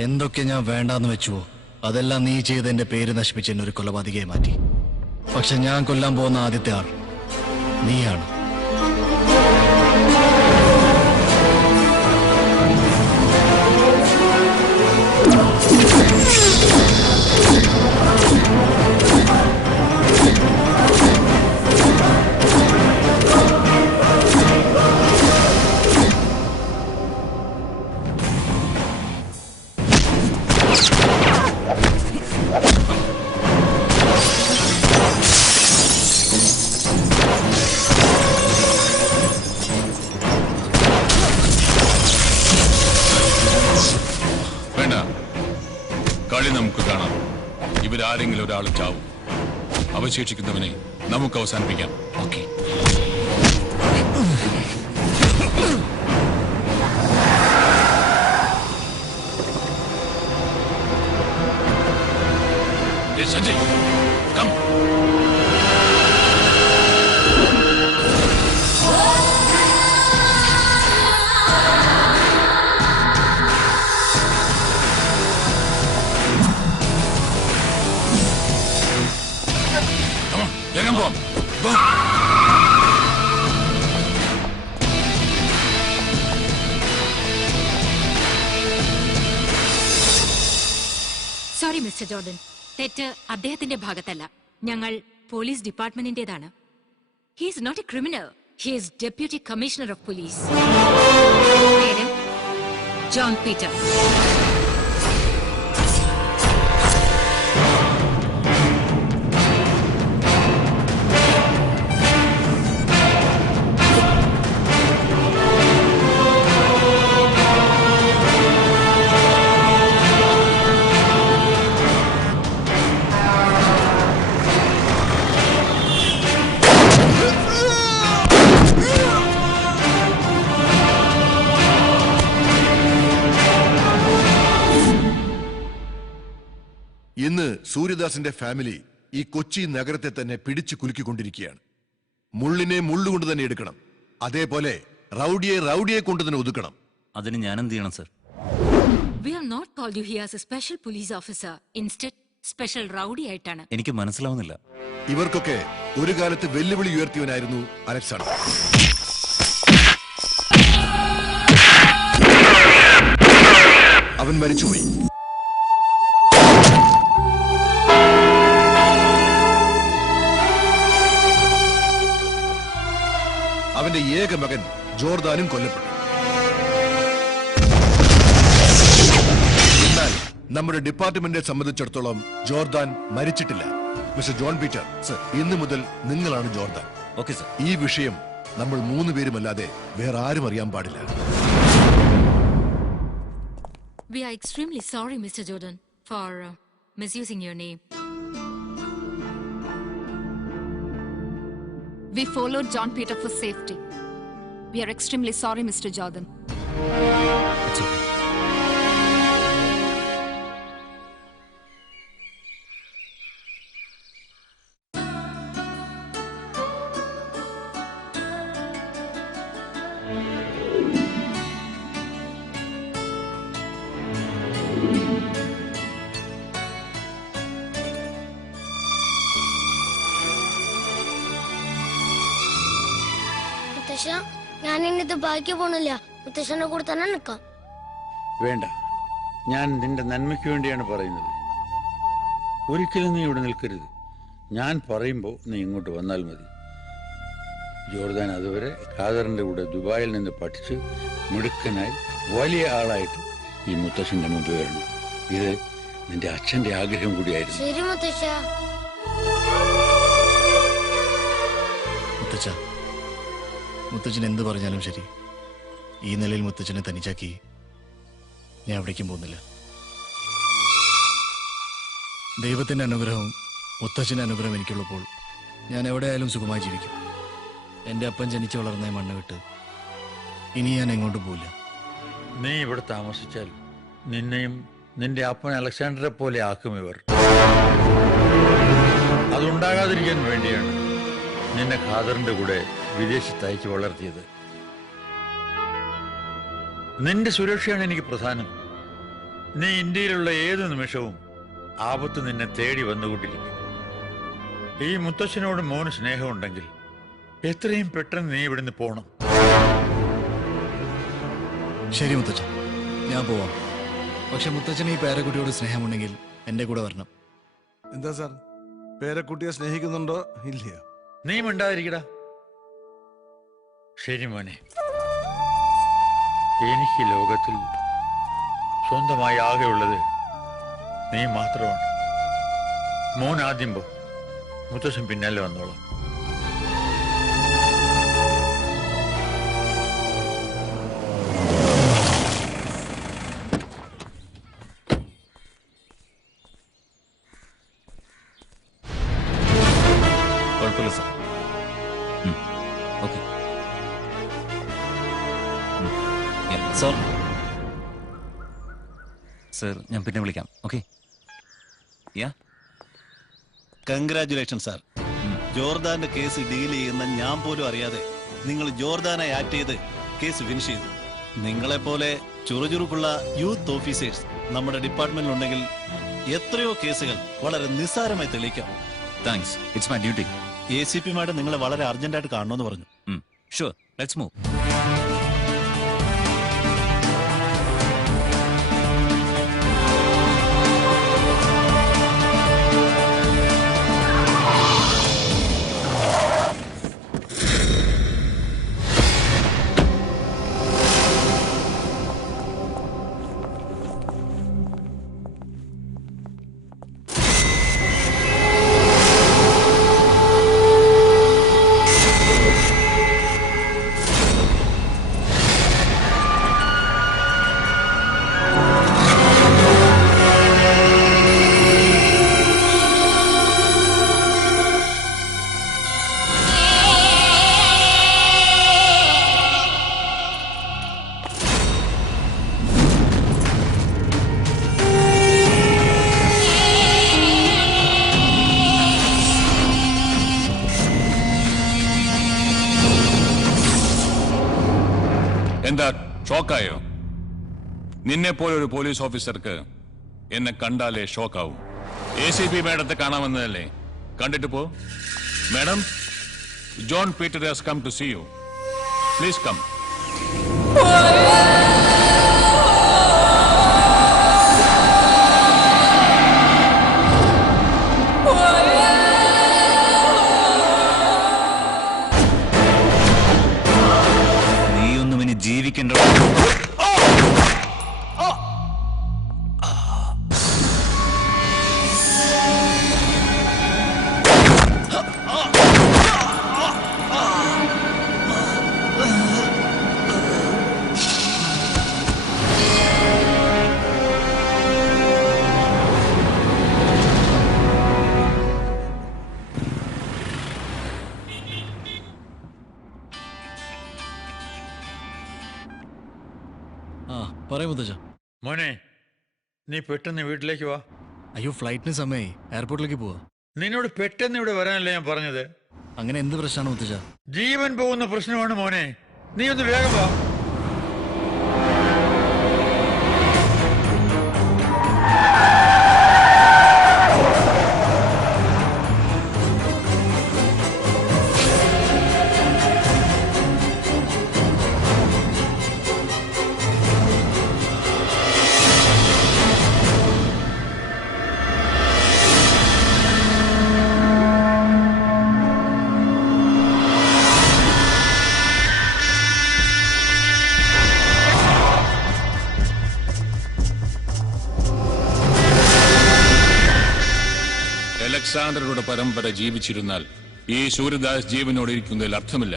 എന്തൊക്കെ ഞാൻ വേണ്ടാന്ന് വെച്ചുവോ അതെല്ലാം നീ ചെയ്ത് എന്റെ പേര് നശിപ്പിച്ച് എന്നെ ഒരു കൊലപാതകയെ മാറ്റി. പക്ഷെ ഞാൻ കൊല്ലാൻ പോകുന്ന ആദ്യത്തെ ആൾ നീയാണ്. കളി നമുക്ക് കാണാം. ഇവരാരെങ്കിലും ഒരാൾ ചാവും. അവശേഷിക്കുന്നവനെ നമുക്ക് അവസാനിപ്പിക്കാം. ഓക്കെ. സഞ്ജയ് കം. വേഗം പോവാം. സോറി മിസ്റ്റർ ജോർഡൻ, തെറ്റ് അദ്ദേഹത്തിന്റെ ഭാഗത്തല്ല, ഞങ്ങൾ പോലീസ് ഡിപ്പാർട്ട്മെന്റിന്റേതാണ്. He is not a criminal, he is deputy commissioner of police. പേര് ജോൺ പീറ്റർ. ഇന്ന് സൂര്യദാസിന്റെ ഫാമിലി ഈ കൊച്ചി നഗരത്തെ തന്നെ പിടിച്ചു കുലുക്കിക്കൊണ്ടിരിക്കുകയാണ്. മുള്ളിനെ മുള്ളുകൊണ്ട് തന്നെ എടുക്കണം, അതേപോലെ റൗഡിയെ റൗഡിയെ കൊണ്ട് തന്നെ ഒതുക്കണം. അതിന് ഞാൻ എന്ത് ചെയ്യണം sir? We have not called you here as a special police officer. Instead, special rowdy ആയിട്ടാണ്. എനിക്ക് മനസ്സിലാവുന്നില്ല. ഇവർക്കൊക്കെ ഒരു കാലത്ത് വെല്ലുവിളി ഉയർത്തിയവനായിരുന്നു അലക്സാണ്ടർ. അവൻ മരിച്ചുപോയി. അവന്റെ ഏക മകൻ ജോർദാനും കൊല്ലപ്പെട്ടു. എന്നാൽ നമ്മുടെ ഡിപ്പാർട്ട്മെന്റിനെ സംബന്ധിച്ചിടത്തോളം ജോർദാൻ മരിച്ചിട്ടില്ല. മിസ്റ്റർ ജോൺ പീറ്റർ, ഇന്നു മുതൽ നിങ്ങളാണ് ജോർദാൻ. Okay sir. ഈ വിഷയം നമ്മൾ 3 പേരുമല്ലാതെ വേറെ ആരും അറിയാൻ പാടില്ല. We are extremely sorry, Mr. Jordan, for misusing your name. We followed John Peter for safety. We are extremely sorry, Mr. Jordan. It's okay. ഞാൻ ഇന്നിത് ബാക്കി പോണില്ല, മുത്തശ്ശന്റെ കൂടെ തന്നെ നിൽക്കാം. വേണ്ട, ഞാൻ നിന്റെ നന്മയ്ക്ക് വേണ്ടിയാണ് പറയുന്നത്. ഒരിക്കലും നീ ഇവിടെ നിൽക്കരുത്. ഞാൻ പറയുമ്പോൾ നീ ഇങ്ങോട്ട് വന്നാൽ മതി. ജോർദാൻ അതുവരെ ഖാദറിന്റെ കൂടെ ദുബായിൽ നിന്ന് പഠിച്ച് മിടുക്കനായി വലിയ ആളായിട്ട് ഈ മുത്തശ്ശന്റെ മുമ്പിൽ വരണം. ഇത് നിന്റെ അച്ഛന്റെ ആഗ്രഹം കൂടിയായിരുന്നു. ശരി മുത്തശ്ശ. മുത്തച്ഛൻ എന്ത് പറഞ്ഞാലും ശരി, ഈ നിലയിൽ മുത്തച്ഛനെ തനിച്ചാക്കി ഞാൻ എവിടേക്കും പോകുന്നില്ല. ദൈവത്തിന്റെ അനുഗ്രഹവും മുത്തച്ഛന്റെ അനുഗ്രഹം എനിക്കുള്ളപ്പോൾ ഞാൻ എവിടെയായാലും സുഖമായി ജീവിക്കും. എൻ്റെ അപ്പൻ ജനിച്ചു വളർന്ന മണ്ണ് വിട്ട് ഇനി ഞാൻ എങ്ങോട്ടും പോവില്ല. നീ ഇവിടെ താമസിച്ചാൽ നിന്നെയും നിന്റെ അപ്പൻ അലക്സാണ്ടറെ പോലെ ആക്കും ഇവർ. അതുണ്ടാകാതിരിക്കാൻ വേണ്ടിയാണ് നിന്നെ ഖാദറിന്റെ കൂടെ വിദേശത്ത് അയച്ചു വളർത്തിയത്. നിന്റെ സുരക്ഷയാണ് എനിക്ക് പ്രധാനം. നീ ഇന്ത്യയിലുള്ള ഏത് നിമിഷവും ആപത്ത് നിന്നെ തേടി വന്നുകൊണ്ടിരിക്കും. ഈ മുത്തച്ഛനോട് മോന് സ്നേഹമുണ്ടെങ്കിൽ എത്രയും പെട്ടെന്ന് നീ ഇവിടുന്ന് പോണം. ശരി മുത്തച്ഛൻ, ഞാൻ പോവാം. പക്ഷെ മുത്തച്ഛന് ഈ പേരക്കുട്ടിയോട് സ്നേഹമുണ്ടെങ്കിൽ എന്റെ കൂടെ വരണം. എന്താ സാർ, പേരക്കുട്ടിയെ സ്നേഹിക്കുന്നുണ്ടോ ഇല്ലയോ? നീ മിണ്ടാതിരിക്കടാ. ശരി മോനെ, എനിക്ക് ലോകത്തിൽ സ്വന്തമായി ആകെയുള്ളത് നീ മാത്രമാണ്. മോൻ ആദ്യം പോ, മുത്തശ്ശൻ പിന്നാലെ വന്നോളാം. കുഴപ്പമില്ല സാർ. Okay sir. സാർ ഞാൻ പിന്നെ വിളിക്കാം. ഓക്കെ. Congratulation sir. ജോർദാന്റെ കേസ് ഡീൽ ചെയ്യുന്ന ഞാൻ പോലും അറിയാതെ നിങ്ങൾ ജോർദാനായി ആക്ട് ചെയ്ത് കേസ് ഫിനിഷ് ചെയ്തു. നിങ്ങളെപ്പോലെ ചുറുചുറുക്കുള്ള യൂത്ത് ഓഫീസേഴ്സ് നമ്മുടെ ഡിപ്പാർട്ട്മെന്റിലുണ്ടെങ്കിൽ എത്രയോ കേസുകൾ വളരെ നിസ്സാരമായി തെളിയിക്കാം. Thanks, it's my duty. ACP madam നിങ്ങളെ വളരെ അർജന്റായിട്ട് കാണണമെന്ന് പറഞ്ഞു. Sure, let's move. എന്താ ഷോക്കായോ? നിന്നെ പോലെ ഒരു പോലീസ് ഓഫീസർക്ക് എന്നെ കണ്ടാലേ ഷോക്കാവും. ACP മാഡത്തെ കാണാമെന്നതല്ലേ? കണ്ടിട്ട് പോ. Madam, John Peter has come to see you. Please come. നീയൊന്നും ഇനി ജീവിക്കേണ്ട. മോനെ, നീ പെട്ടെന്ന് വീട്ടിലേക്ക് വാ. അയ്യോ, ഫ്ലൈറ്റിന് സമയമായി, എയർപോർട്ടിലേക്ക് പോവാ. നിന്നോട് പെട്ടെന്ന് ഇവിടെ വരാനല്ലേ ഞാൻ പറഞ്ഞത്. അങ്ങനെ എന്ത് പ്രശ്നമാണ് മുത്തച്ഛ? ജീവൻ പോകുന്ന പ്രശ്നമാണ് മോനെ, നീ ഒന്ന് വേഗം വാ. അലക്സാണ്ടറുടെ പരമ്പര ജീവിച്ചിരുന്നാൽ ഈ സൂര്യദാസ് ജീവനോട് ഇരിക്കുന്നതിൽ അർത്ഥമില്ല.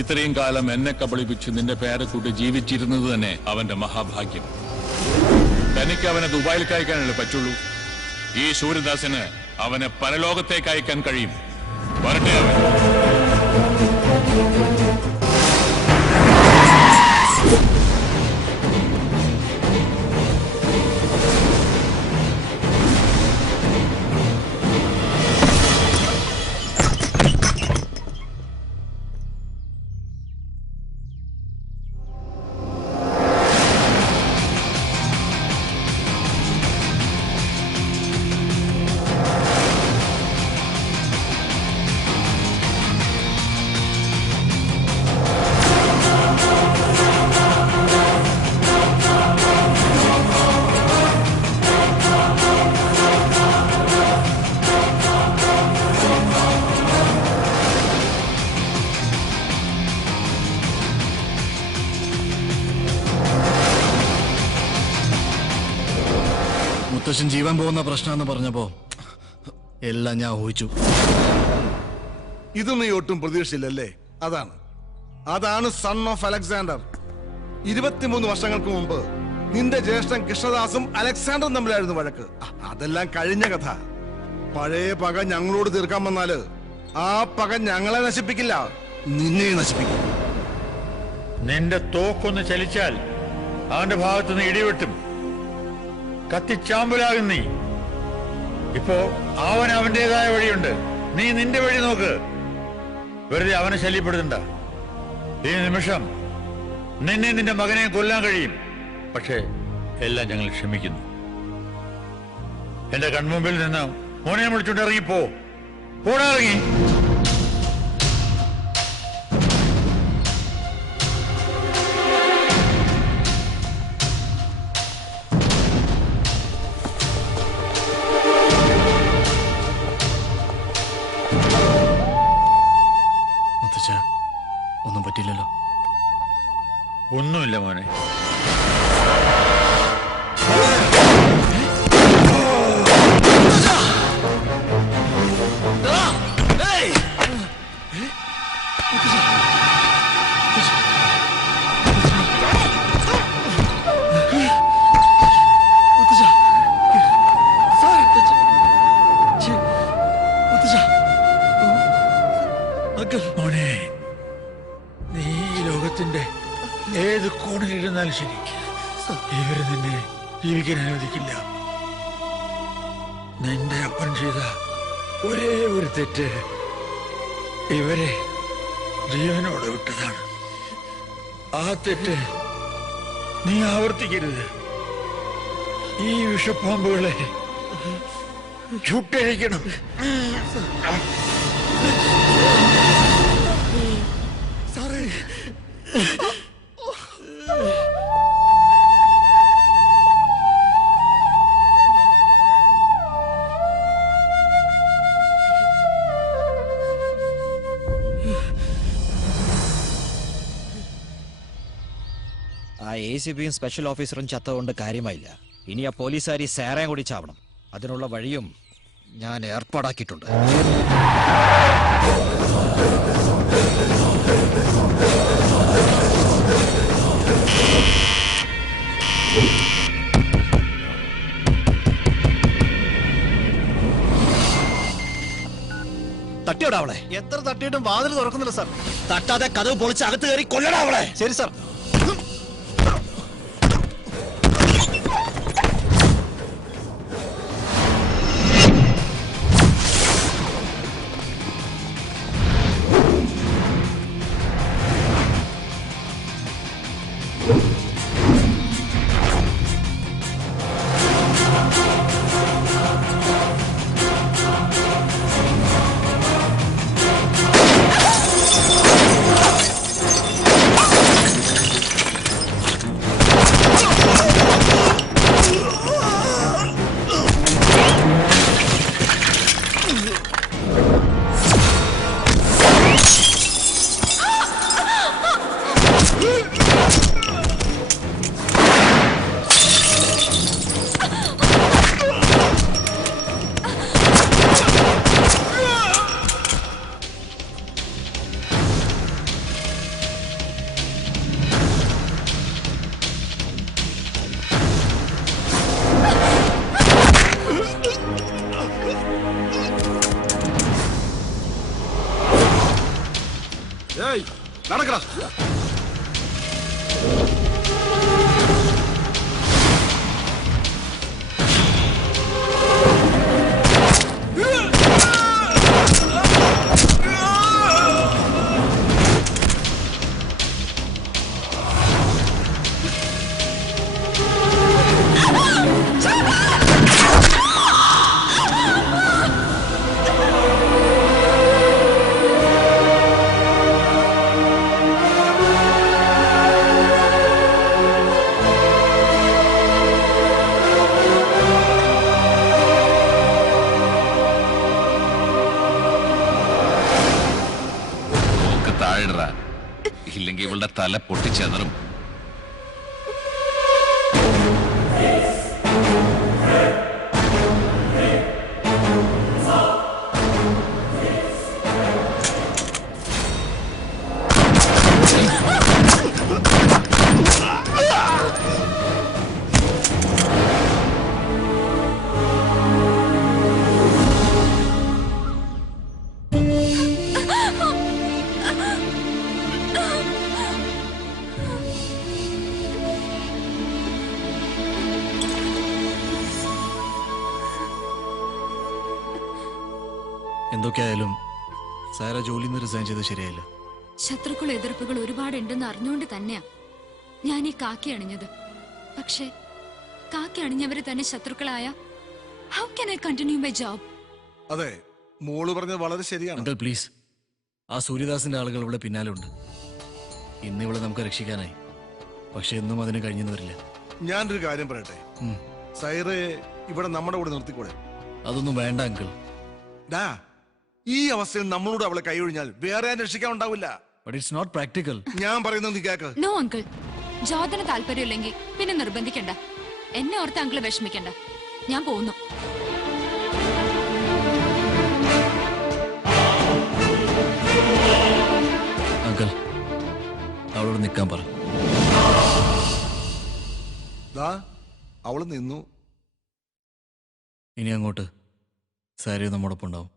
ഇത്രയും കാലം എന്നെ കബളിപ്പിച്ച് നിന്റെ പേരക്കുട്ടി ജീവിച്ചിരുന്നത് തന്നെ അവന്റെ മഹാഭാഗ്യം. തനിക്ക് അവനെ ദുബായിലേക്ക് അയക്കാനല്ലേ പറ്റുള്ളൂ. ഈ സൂര്യദാസിന് അവനെ പരലോകത്തേക്ക് അയക്കാൻ കഴിയും. വരട്ടെ അവൻ. മുത്തശ്ശൻ ജീവൻ പോകുന്ന പ്രശ്നമെന്ന് പറഞ്ഞപ്പോ എല്ലാം ഞാൻ ഊഹിച്ചു. ഇത് നീ ഒട്ടും പ്രതീക്ഷിച്ചില്ലല്ലേ? അതാണ് സൺ ഓഫ് അലക്സാണ്ടർ. 23 വർഷങ്ങൾക്ക് മുമ്പ് നിന്റെ ജ്യേഷ്ഠൻ കൃഷ്ണദാസും അലക്സാണ്ടറും തമ്മിലായിരുന്നു വഴക്ക്. അതെല്ലാം കഴിഞ്ഞ കഥ. പഴയ പക ഞങ്ങളോട് തീർക്കാൻ വന്നാല് ആ പക ഞങ്ങളെ നശിപ്പിക്കില്ല, നിന്നെ നശിപ്പിക്കും. നിന്റെ തോക്കൊന്ന് ചലിച്ചാൽ അവന്റെ ഭാഗത്തുനിന്ന് ഇടിവെട്ടും. കത്തിച്ചാമ്പലാകും നീ. ഇപ്പോ അവൻ അവന്റേതായ വഴിയുണ്ട്, നീ നിന്റെ വഴി നോക്ക്. വെറുതെ അവനെ ശല്യപ്പെടുത്തണ്ട. ഈ നിമിഷം നിന്നെ നിന്റെ മകനെ കൊല്ലാൻ കഴിയും. പക്ഷേ എല്ലാം ഞങ്ങൾ ക്ഷമിക്കുന്നു. എന്റെ കൺമുമ്പിൽ നിന്ന് മോനെ വിളിച്ചോണ്ട് ഇറങ്ങിപ്പോ. പോടാ, ഇറങ്ങി. ഒന്നും പറ്റില്ലല്ലോ? ഒന്നുമില്ല മോനെ. മോനെ, നീ ഈ ലോകത്തിന്റെ ഏത് കോണിലിരുന്നാലും ശരി, ഇവര് നിന്നെ ജീവിക്കാൻ അനുവദിക്കില്ല. നിന്റെ അപ്പൻ ചെയ്ത ഒരേ ഒരു തെറ്റ് ഇവരെ ജീവനോടെ വിട്ടതാണ്. ആ തെറ്റ് നീ ആവർത്തിക്കരുത്. ഈ വിഷപ്പാമ്പുകളെ ചുട്ടഴിക്കണം. ആ ACPയും സ്പെഷ്യൽ ഓഫീസറും ചത്തതുകൊണ്ട് കാര്യമായില്ല. ഇനി ആ പോലീസുകാരി സാറേയും കൂടി ചാവണം. അതിനുള്ള വഴിയും ഞാൻ ഏർപ്പാടാക്കിയിട്ടുണ്ട്. തട്ടിയോടാ അവളെ. എത്ര തട്ടിയിട്ടും വാതിൽ തുറക്കുന്നില്ല സാർ. തട്ടാതെ കഥവ് പൊളിച്ച് അകത്ത് കയറി കൊല്ലടാ അവളെ. ശരി സാർ. നടക്കടാ. ഇല്ലെങ്കിൽ ഇവളുടെ തല പൊട്ടിച്ചെതറും. എന്തൊക്കെയായാലും സാര ജോലിയിൽ നിന്ന് റിസൈൻ ചെയ്ത് ശരിയായില്ല. ശത്രുക്കൾ എതിർപ്പുകൾ ഒരുപാടുണ്ടെന്ന് അറിഞ്ഞുകൊണ്ട് തന്നെയാ ഞാൻ ഈ കാക്കി അണിഞ്ഞത്. പക്ഷേ കാക്കി അണിഞ്ഞവര് തന്നെ ശത്രുക്കളായ how can I continue my job? അതെ, മോള് പറഞ്ഞത് വളരെ ശരിയാണ്. അങ്കിൾ പ്ലീസ്, ആ സൂര്യദാസിന്റെ ആളുകൾ ഇവിടെ പിന്നാലെ ഉണ്ട്. ഇന്ന് ഇവിടെ നമുക്ക് രക്ഷിക്കാനായി, പക്ഷെ എന്നും അതിന് കഴിഞ്ഞെന്ന് വരില്ല. ഞാനൊരു കാര്യം പറയട്ടെ, സൈറെ ഇവിടെ നമ്മുടെ കൂടെ നിർത്തിക്കൂടെ? അതൊന്നും വേണ്ട അങ്കിൾ. ഈ അവസ്ഥയിൽ നമ്മളോട് അവളെ കൈയൊഴിഞ്ഞാൽ വേറെ രക്ഷിക്കാൻ ഉണ്ടാവില്ല. But it's not practical. ഞാൻ പറയുന്നത് നീ കേക്ക്. നോ അങ്കിൾ, ജോർദന് താല്പര്യമില്ലെങ്കിൽ പിന്നെ നിർബന്ധിക്കണ്ട. എന്നെ ഓർത്ത് അങ്കിള് വിഷമിക്കണ്ട. ഞാൻ പോകുന്നു. അങ്കിൾ, അവളോട് നിൽക്കാൻ പറ. അവള് നിന്നു. ഇനി അങ്ങോട്ട് സാരി നമ്മോടൊപ്പം ഉണ്ടാവും.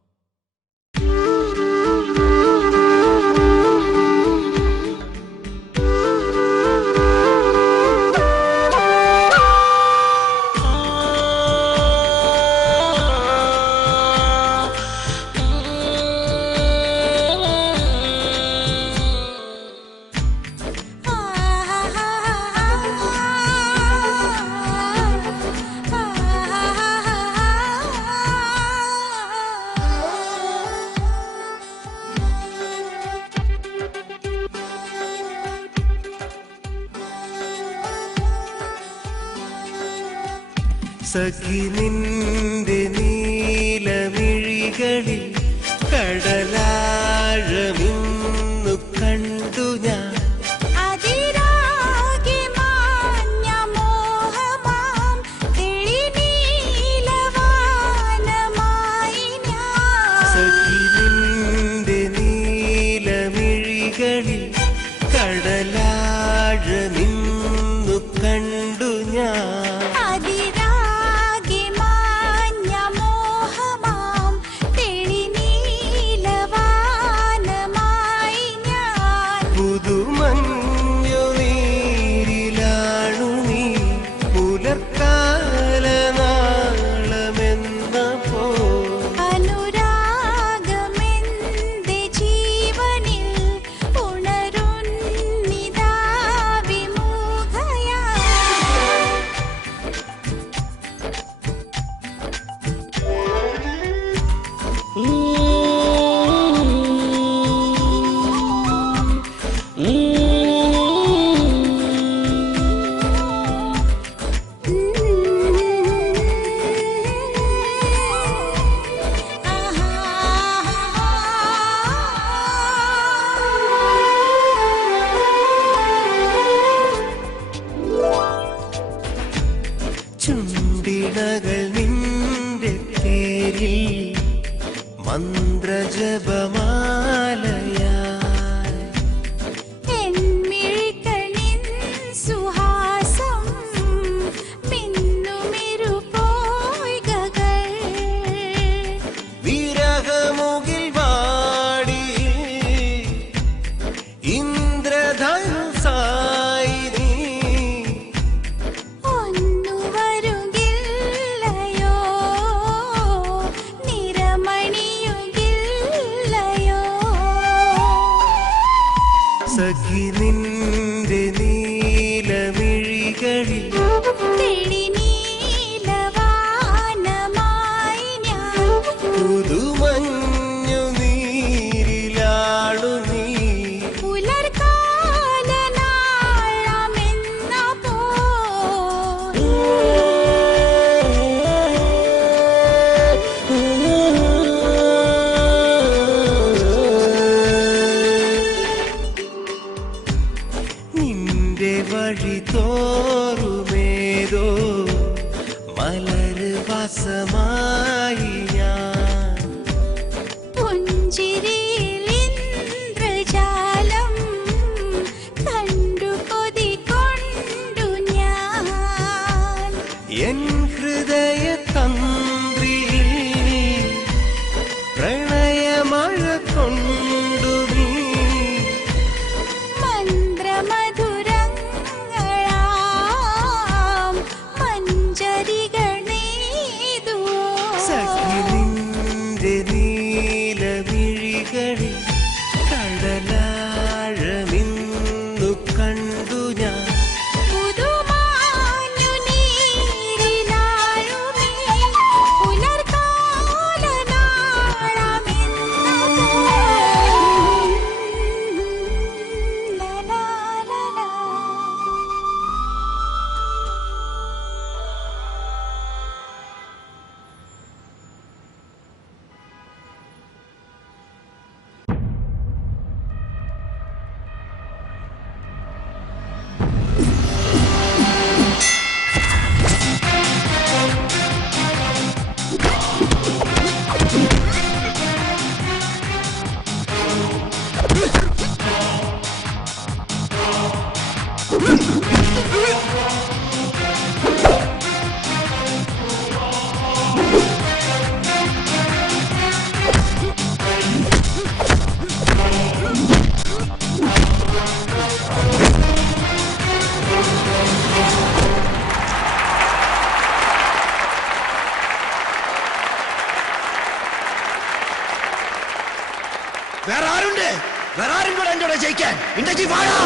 സഖി നിന്റെ നീലമിഴികളിൽ കടലാഴമിന്നു കണ്ടു ഞാൻ. സഖി നിന്റെ നീലമിഴികളിൽ കടലാഴമിന്നു കണ്ടു ഞാൻ. ചുണ്ടിണകൾ നിന്റെ പേരിൽ മന്ത്രജപമാലയാ. വിരഹമുകിൽ വാടി ഇന്ദ്രധനുസായി നീ. സഖി നിന്റെ നീലമിഴികളിൽ പുതുമഞ്ഞു നീരിലാണു നീ. നിന്റെ വഴി തോറുമേതോ മലര് വാസമായി ഞാൻ. എൻ ഹൃദയ തന്ത്രിയിൽ പ്രണയമഴ കൊണ്ടു നീ. മന്ത്രമധുരങ്ങളാം മഞ്ചരികൾ നെയ്തു അവരെ ജയിക്കാൻ ഉണ്ടെങ്കിൽ വാടാ.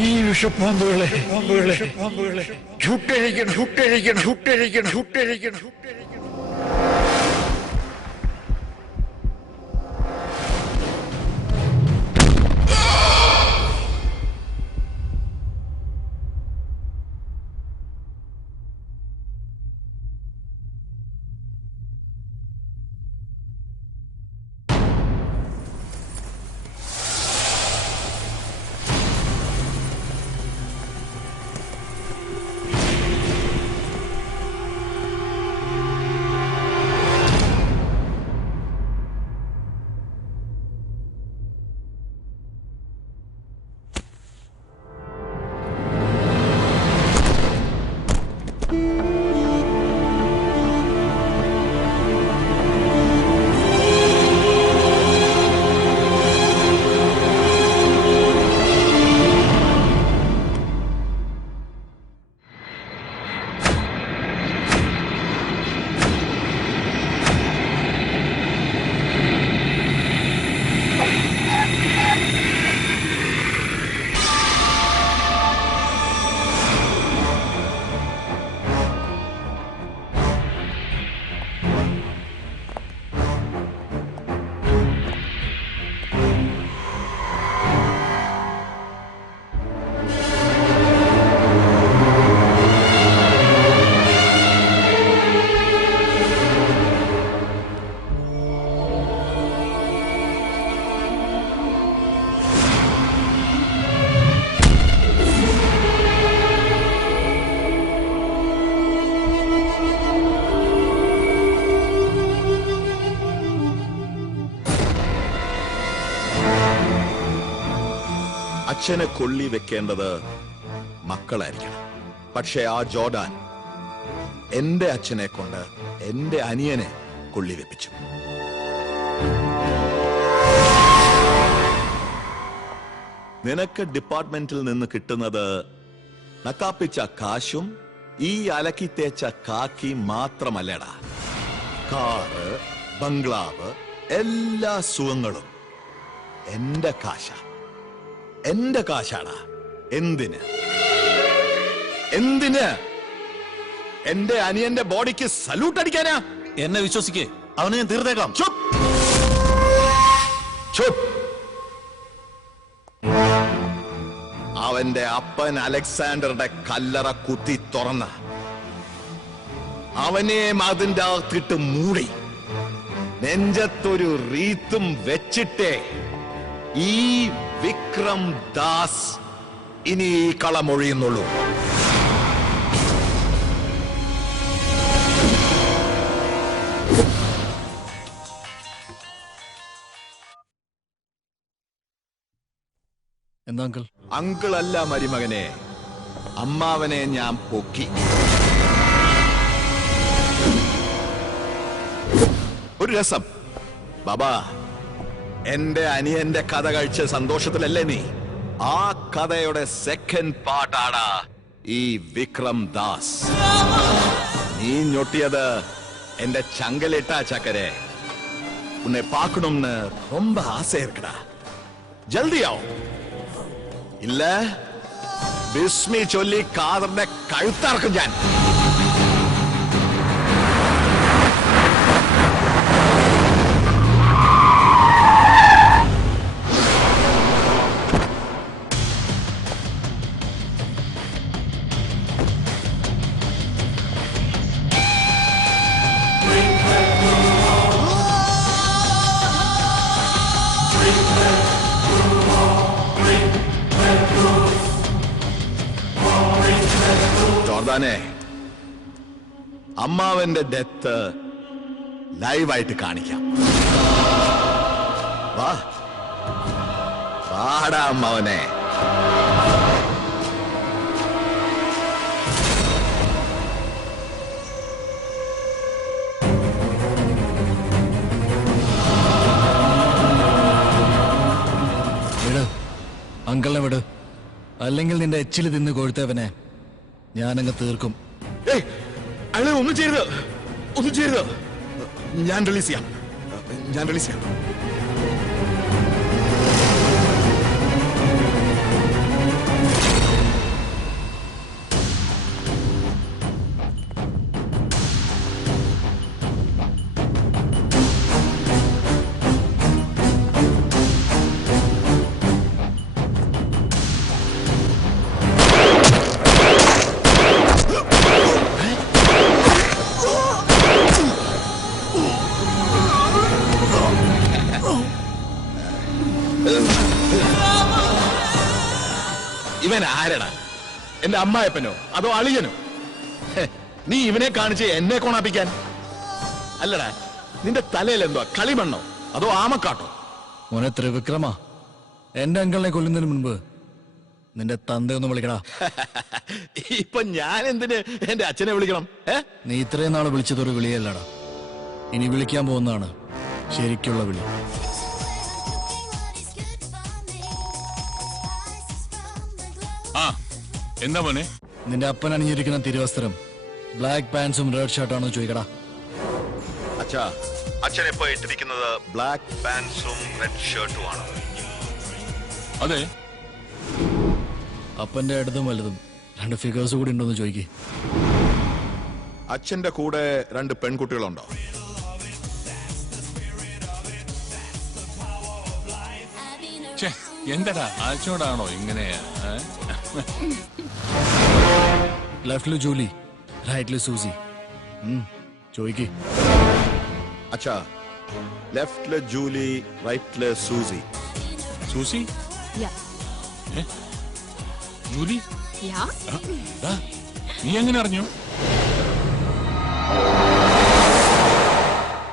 ഈ വിഷപ്പാമ്പുകളെ ചുട്ടഴിക്കണം ചുട്ടഴിക്കണം ചുട്ടഴിക്കണം ചുട്ടഴിക്കണം. അച്ഛനെ കൊള്ളി വെക്കേണ്ടത് മക്കളായിരിക്കണം. പക്ഷെ ആ ജോർഡാൻ എന്റെ അച്ഛനെ കൊണ്ട് എന്റെ അനിയനെ കൊള്ളി വെപ്പിച്ചു. നിനക്ക് ഡിപ്പാർട്ട്മെന്റിൽ നിന്ന് കിട്ടുന്നത് നക്കാപ്പിച്ച കാശും ഈ അലക്കി തേച്ച കാക്കി മാത്രമല്ലടാ. കാറ്, ബംഗ്ലാവ്, എല്ലാ സുഖങ്ങളും എന്റെ കാശാ. എന്റെ കാശാടാ. എന്തിന് എന്തിന് എന്റെ അനിയന്റെ ബോഡിക്ക് സല്യൂട്ട് അടിക്കാനാ? എന്നെ വിശ്വസിക്കേ, അവനെ ഞാൻ തീർത്തേക്കാം. അവന്റെ അപ്പൻ അലക്സാണ്ടറുടെ കല്ലറ കുത്തി തുറന്ന അവനെ അതിന്റെ അകത്തിട്ട് മൂടി നെഞ്ചത്തൊരു റീത്തും വെച്ചിട്ടേ ഈ വിക്രം ദാസ് ഇനി ഈ കളമൊഴിയുന്നുള്ളൂ. എന്താ അങ്കിൾ? അങ്കിൾ അല്ല മരുമകനെ, അമ്മാവനെ ഞാൻ പൊക്കി. ഒരു രസം ബാബാ, എന്റെ അനിയന്റെ കഥ കഴിച്ച സന്തോഷത്തിലല്ലേ നീ? ആ കഥയുടെ സെക്കൻഡ് പാർട്ടാണ് ഈ വിക്രം ദാസ്. നീ ഞൊട്ടിയത് എന്റെ ചങ്കലിട്ട ചക്കരെ. ഉന്നെ പാക്കണമെന്ന് ரொம்ப ആസை இருக்குடா. ജൽദിയാവും. ഇല്ല ബിസ്മി ചൊല്ലി കാദറിന്റെ കഴുത്തറക്കും ഞാൻ. ജോർദാനെ, അമ്മാവന്റെ ഡെത്ത് ലൈവായിട്ട് കാണിക്കാം. വാ വാടാ അമ്മാവനെ. വിട് അങ്കിളിനെ വിട്, അല്ലെങ്കിൽ നിന്റെ എച്ചില് തിന്ന് കൊഴുത്തവനെ ഞാനങ്ങ് തീർക്കും. അയാളെ ഒന്നും ചെയ്യരുത്, ഒന്നും ചെയ്യരുത്. ഞാൻ റിലീസ് ചെയ്യാം, ഞാൻ റിലീസ് ചെയ്യാം. ഇവൻ ആരടാ? എന്റെ അമ്മായപ്പനോ അതോ അളിയനോ? നീ ഇവനെ കാണിച്ച് എന്നെ കോണാപ്പിക്കാൻ? അല്ലടാ, നിന്റെ തലയിൽ എന്തോ കളിമണ്ണോ അതോ ആമക്കാട്ടോ? മോനെ ത്രിവിക്രമ, എന്റെ അങ്കിളിനെ കൊല്ലുന്നതിന് മുൻപ് നിന്റെ തന്തയൊന്ന് വിളിക്കടാ. ഇപ്പൊ ഞാൻ എന്തിന് എന്റെ അച്ഛനെ വിളിക്കണം? നീ ഇത്രയും നാള് വിളിച്ചതൊരു വിളിയല്ലടാ, ഇനി വിളിക്കാൻ പോകുന്നതാണ് ശരിക്കുള്ള വിളി. ആ എന്താ മോനെ? നിന്റെ അപ്പൻ അണിഞ്ഞിരിക്കുന്ന തിരുവസ്ത്രം ബ്ലാക്ക് പാൻസും റെഡ് ഷർട്ടാണെന്ന് ചോദിക്കടാ. അച്ഛാ, അച്ഛൻ ഇപ്പൊ ഇട്ടിരിക്കുന്നത് ബ്ലാക്ക് പാൻസും റെഡ് ഷർട്ടും ആണ്. അതെ. അപ്പന്റെ ഇടതും വലുതും 2 ഫിഗേഴ്സ് കൂടി ഉണ്ടോന്ന് ചോദിക്കേ. അച്ഛന്റെ കൂടെ 2 പെൺകുട്ടികളുണ്ടോ? എന്താടാ അച്ഛനോടാണോ ഇങ്ങനെ? ലെഫ്റ്റില് ജൂലി, റൈറ്റില് സൂസി. ചോദിക്കേ. അച്ഛാ, ലെഫ്റ്റില് ജൂലി, റൈറ്റില് സൂസി. സൂസി? ജൂലി? നീ എങ്ങനെ അറിഞ്ഞു?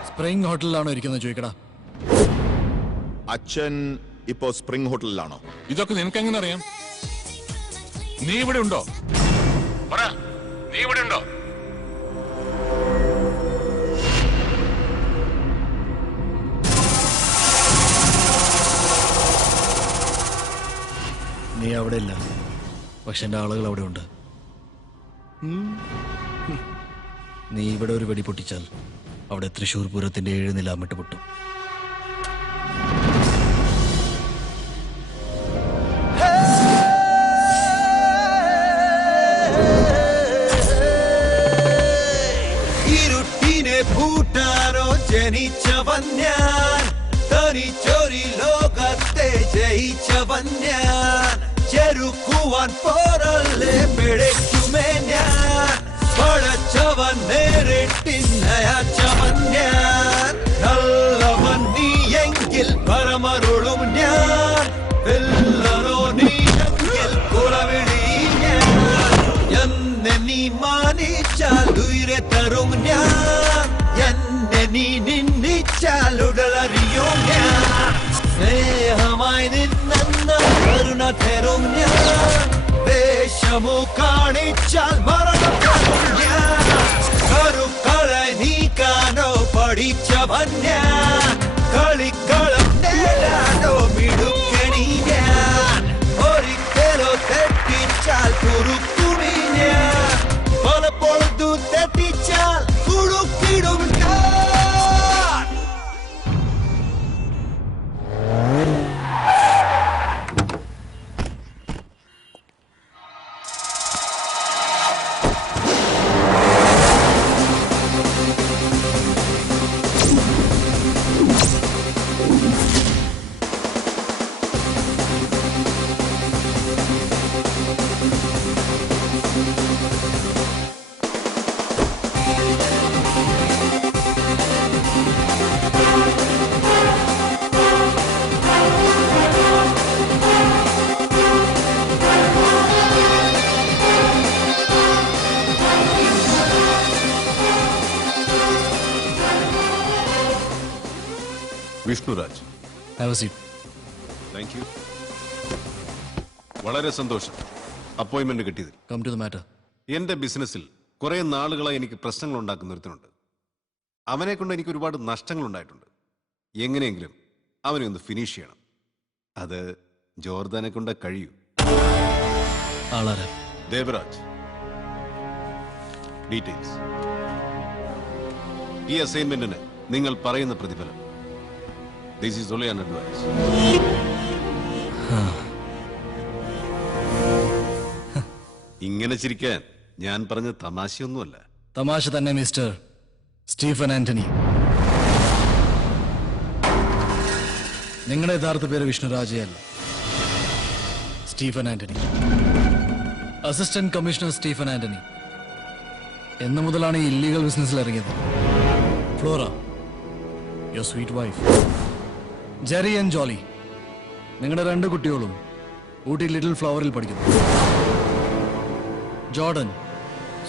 സ്പ്രിംഗ് ഹോട്ടലിലാണോ ഇരിക്കുന്നത് ചോദിക്കടാ. അച്ഛൻ ഇപ്പോ സ്പ്രിംഗ് ഹോട്ടലിലാണോ? ഇതൊക്കെ നിനക്ക് എങ്ങനെ അറിയാം? നീ ഇവിടെ ഉണ്ടോ? പറ, നീ ഇവിടെ ഉണ്ടോ? നീ അവിടെ ഇല്ല, പക്ഷെ എന്റെ ആളുകൾ അവിടെ ഉണ്ട്. നീ ഇവിടെ ഒരു വെടി പൊട്ടിച്ചാൽ അവിടെ തൃശൂർ പൂരത്തിന്റെ 7 നിലാമിട്ട് പൊട്ടും. ഇരുട്ടിനെ പൂട്ടാനോ ജനിച്ചവൻ ഞാൻ, തനിച്ചൊരു ലോകത്തെ ജയിച്ചവൻ ഞാൻ. ചെറുക്കുവാൻ പോരല്ലേ പിഴയ്ക്കുമേ ഞാൻ, പടച്ചവൻ നേരിട്ടിന്നയച്ചവൻ ഞാൻ. നല്ലവൻ നീ എങ്കിൽ പരമരുളും ഞാൻ, വില്ലനോ നീ എങ്കിൽ കുലവിളി ഞാൻ. എന്നെ നീ മാനിച്ചാൽ ഉയരെ തരും ഞാൻ, എന്നെ നീ നിന്ദിച്ചാൽ ഉടലറിയും ഞാൻ. സ്നേഹമായി നിന്നെന്ന കരുണ തരും ഞാൻ, ദേശമോ കാണിച്ചാൽ മരണം ഞാൻ. കരുക്കളെ നീക്കാനോ പഠിച്ചവൻ ഞാൻ, കളിക്കളം നേടാനോ മിടുക്കണി ഞാൻ. ഒരിക്കലോ തെറ്റിച്ചാൽ കുറുക്കുമി ഞാൻ, പലപ്പോഴത്തു തെറ്റിച്ചാൽ കുടുക്കിടും ഞാൻ. വിഷ്ണുരാജ്. Thank you. വളരെ സന്തോഷം അപ്പോയിന്റ്മെന്റ് കിട്ടിയതിൽ. Come to the matter. എന്റെ ബിസിനസ്സിൽ കുറെ നാളുകളായി എനിക്ക് പ്രശ്നങ്ങൾ ഉണ്ടാക്കുന്ന ഒരുത്തനുണ്ട്. അവനെ കൊണ്ട് എനിക്ക് ഒരുപാട് നഷ്ടങ്ങൾ ഉണ്ടായിട്ടുണ്ട്. എങ്ങനെയെങ്കിലും അവനെ ഒന്ന് ഫിനിഷ് ചെയ്യണം. അത് ജോർദാനെ കൊണ്ട് കഴിയൂ. ദേവരാജ്. ഡീറ്റെയിൽസ്. ഈ അസൈൻമെന്റിന് നിങ്ങൾ പറയുന്ന പ്രതിഫലം. This is only an advice. ഇങ്ങനെ ചിരിക്കാൻ ഞാൻ പറഞ്ഞ തമാശയൊന്നുമല്ല. തമാശ തന്നെ മിസ്റ്റർ സ്റ്റീഫൻ ആന്റണി. നിങ്ങളുടെ യഥാർത്ഥ പേര് വിഷ്ണുരാജ് അല്ല, Stephen Antony. Assistant commissioner Stephen Antony. എന്ന് മുതലാണ് ഈ ഇല്ലീഗൽ ബിസിനസ്സിൽ ഇറങ്ങിയത്? Flora, your sweet wife, Jerry and Jolly, നിങ്ങളുടെ 2 കുട്ടികളും ഊട്ടി ലിറ്റിൽ ഫ്ലവറിൽ പഠിക്കുന്നു. ജോർഡൻ,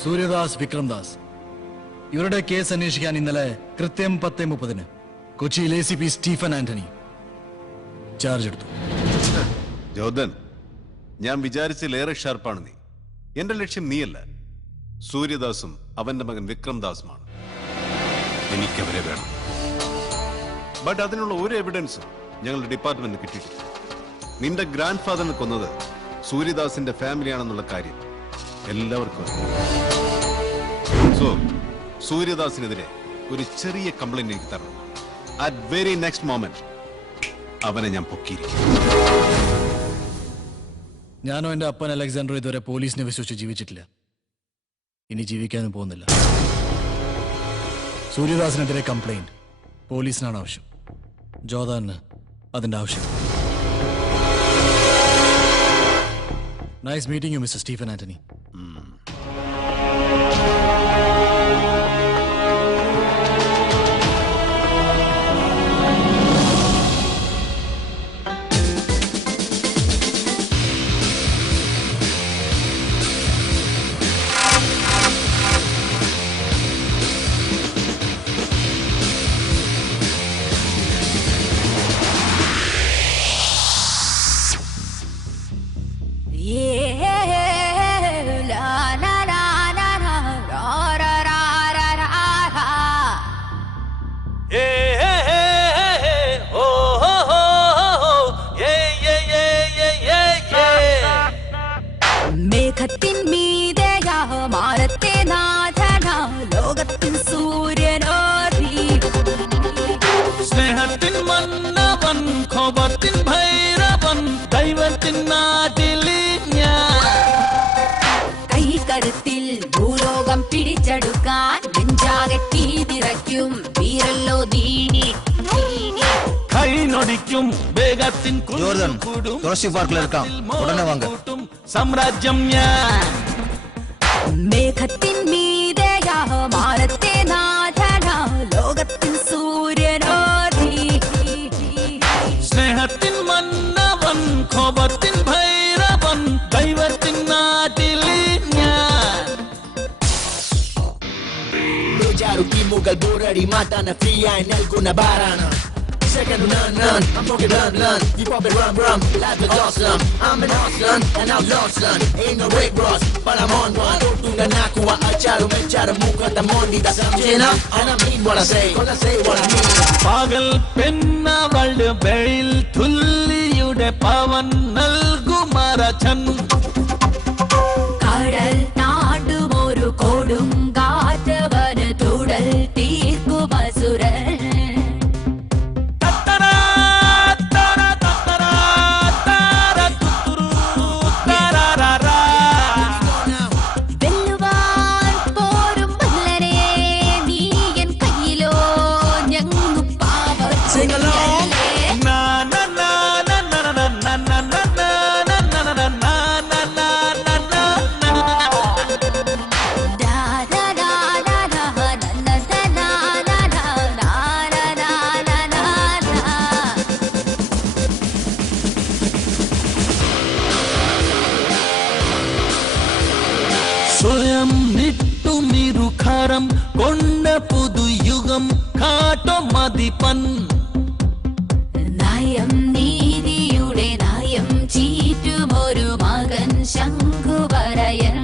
സൂര്യദാസ്, വിക്രംദാസ്. ഇവരുടെ കേസ് അന്വേഷിക്കാൻ ഇന്നലെ കൃത്യം 10:30 കൊച്ചിയിൽ ACP സ്റ്റീഫൻ ആന്റണി ചാർജ് എടുത്തു. ജോർദൻ, ഞാൻ വിചാരിച്ചിലേറെ ഷാർപ്പാണ് നീ. എന്റെ ലക്ഷ്യം നീയല്ല, സൂര്യദാസും അവന്റെ മകൻ വിക്രംദാസുമാണ്. എനിക്കവരെ വേണം. ബട്ട് അതിനുള്ള ഒരു എവിഡൻസും ഞങ്ങളുടെ ഡിപ്പാർട്ട്മെന്റിന് കിട്ടിയിട്ടില്ല. നിന്റെ ഗ്രാൻഡ് ഫാദറിനെ കൊന്നത് സൂര്യദാസിന്റെ ഫാമിലിയാണെന്നുള്ള കാര്യം എല്ലാവർക്കും അറിയാം. സോ സൂര്യദാസിനെതിരെ ഒരു ചെറിയ കംപ്ലൈന്റ് എനിക്ക് തരണം. അറ്റ് വെരി നെക്സ്റ്റ് മൊമെന്റ് അവനെ ഞാൻ പൊക്കിയിരിക്കും. ഞാനോ എന്റെ അപ്പൻ അലക്സാണ്ടർ ഇതുവരെ പോലീസിനെ വിശ്വസിച്ച് ജീവിച്ചിട്ടില്ല. ഇനി ജീവിക്കാനും പോകുന്നില്ല. സൂര്യദാസിനെതിരെ കംപ്ലൈന്റ് പോലീസിനാണ് ആവശ്യം. ജോർദാന് അതിന്റെ ആവശ്യം. Nice meeting you mister Stephen Antony. മേഘത്തിൻ മീതയാ മാനത്തെ നാഥനാ ലോകത്തിൻ സൂര്യനോ സ്നേഹത്തിൻ മന്നവൻ കോപത്തിൻ ഭൈരവൻ ദൈവത്തിൻ നാട്ടിലി കൈകരുത്തിൽ ഭൂലോകം പിടിച്ചെടുക്കാൻ നെഞ്ചാകെ തീതിറയ്ക്കും വീരല്ലോ നീണി കൈ നൊടിക്കും വേഗത്തിൻ ജോർദൻ, ജോസഫ് പാർക്കിൽ ഇറക്കാം. ഉടനെ വാങ്ങ. സാമ്രാജ്യം ഞാൻ. മേഘത്തിൻ മീതയാ മാനത്തെ നാഥനാ ലോകത്തിൻ സൂര്യനോ സ്നേഹത്തിൻ മന്നവൻ കോപത്തിൻ ഭൈരവൻ ദൈവത്തിൻ നാട്ടിലി ഞാൻ. Jaruki mugal burari mata na fria en alguna barana. Second none, I'm talking run. You probably run, like the awesome. I'm an awesome, and I'm lost son. Ain't no Rick Ross, but I'm on one. Tunga nakuha acharu mecharu mukha tamondi da samjena. And I mean what I say what I mean. പകൽ പെണ്ണവളുടെ വെയിൽ തുല്ലിയുടെ പവൻ നൽകുമരച്ചൻ. കടൽ നാടുമൊരു കൊടുങ്കാറ്റവന് തുടൽ തീർക്കുമസുരൻ. വെല്ലുവാൻ പോരും വല്ലരെ നീ N കയ്യിലോ ഞങ്ങു Sing along. Na na na na na na na na na na na na na na na na na സ്വയം നിട്ടുമിരുഖരം കൊണ്ട പുതുയുഗം കാട്ടുമതിപ്പൻ. നയം നീതിയുടെ നയം ചീറ്റുമൊരു മകൻ ശംഖുവരയൻ.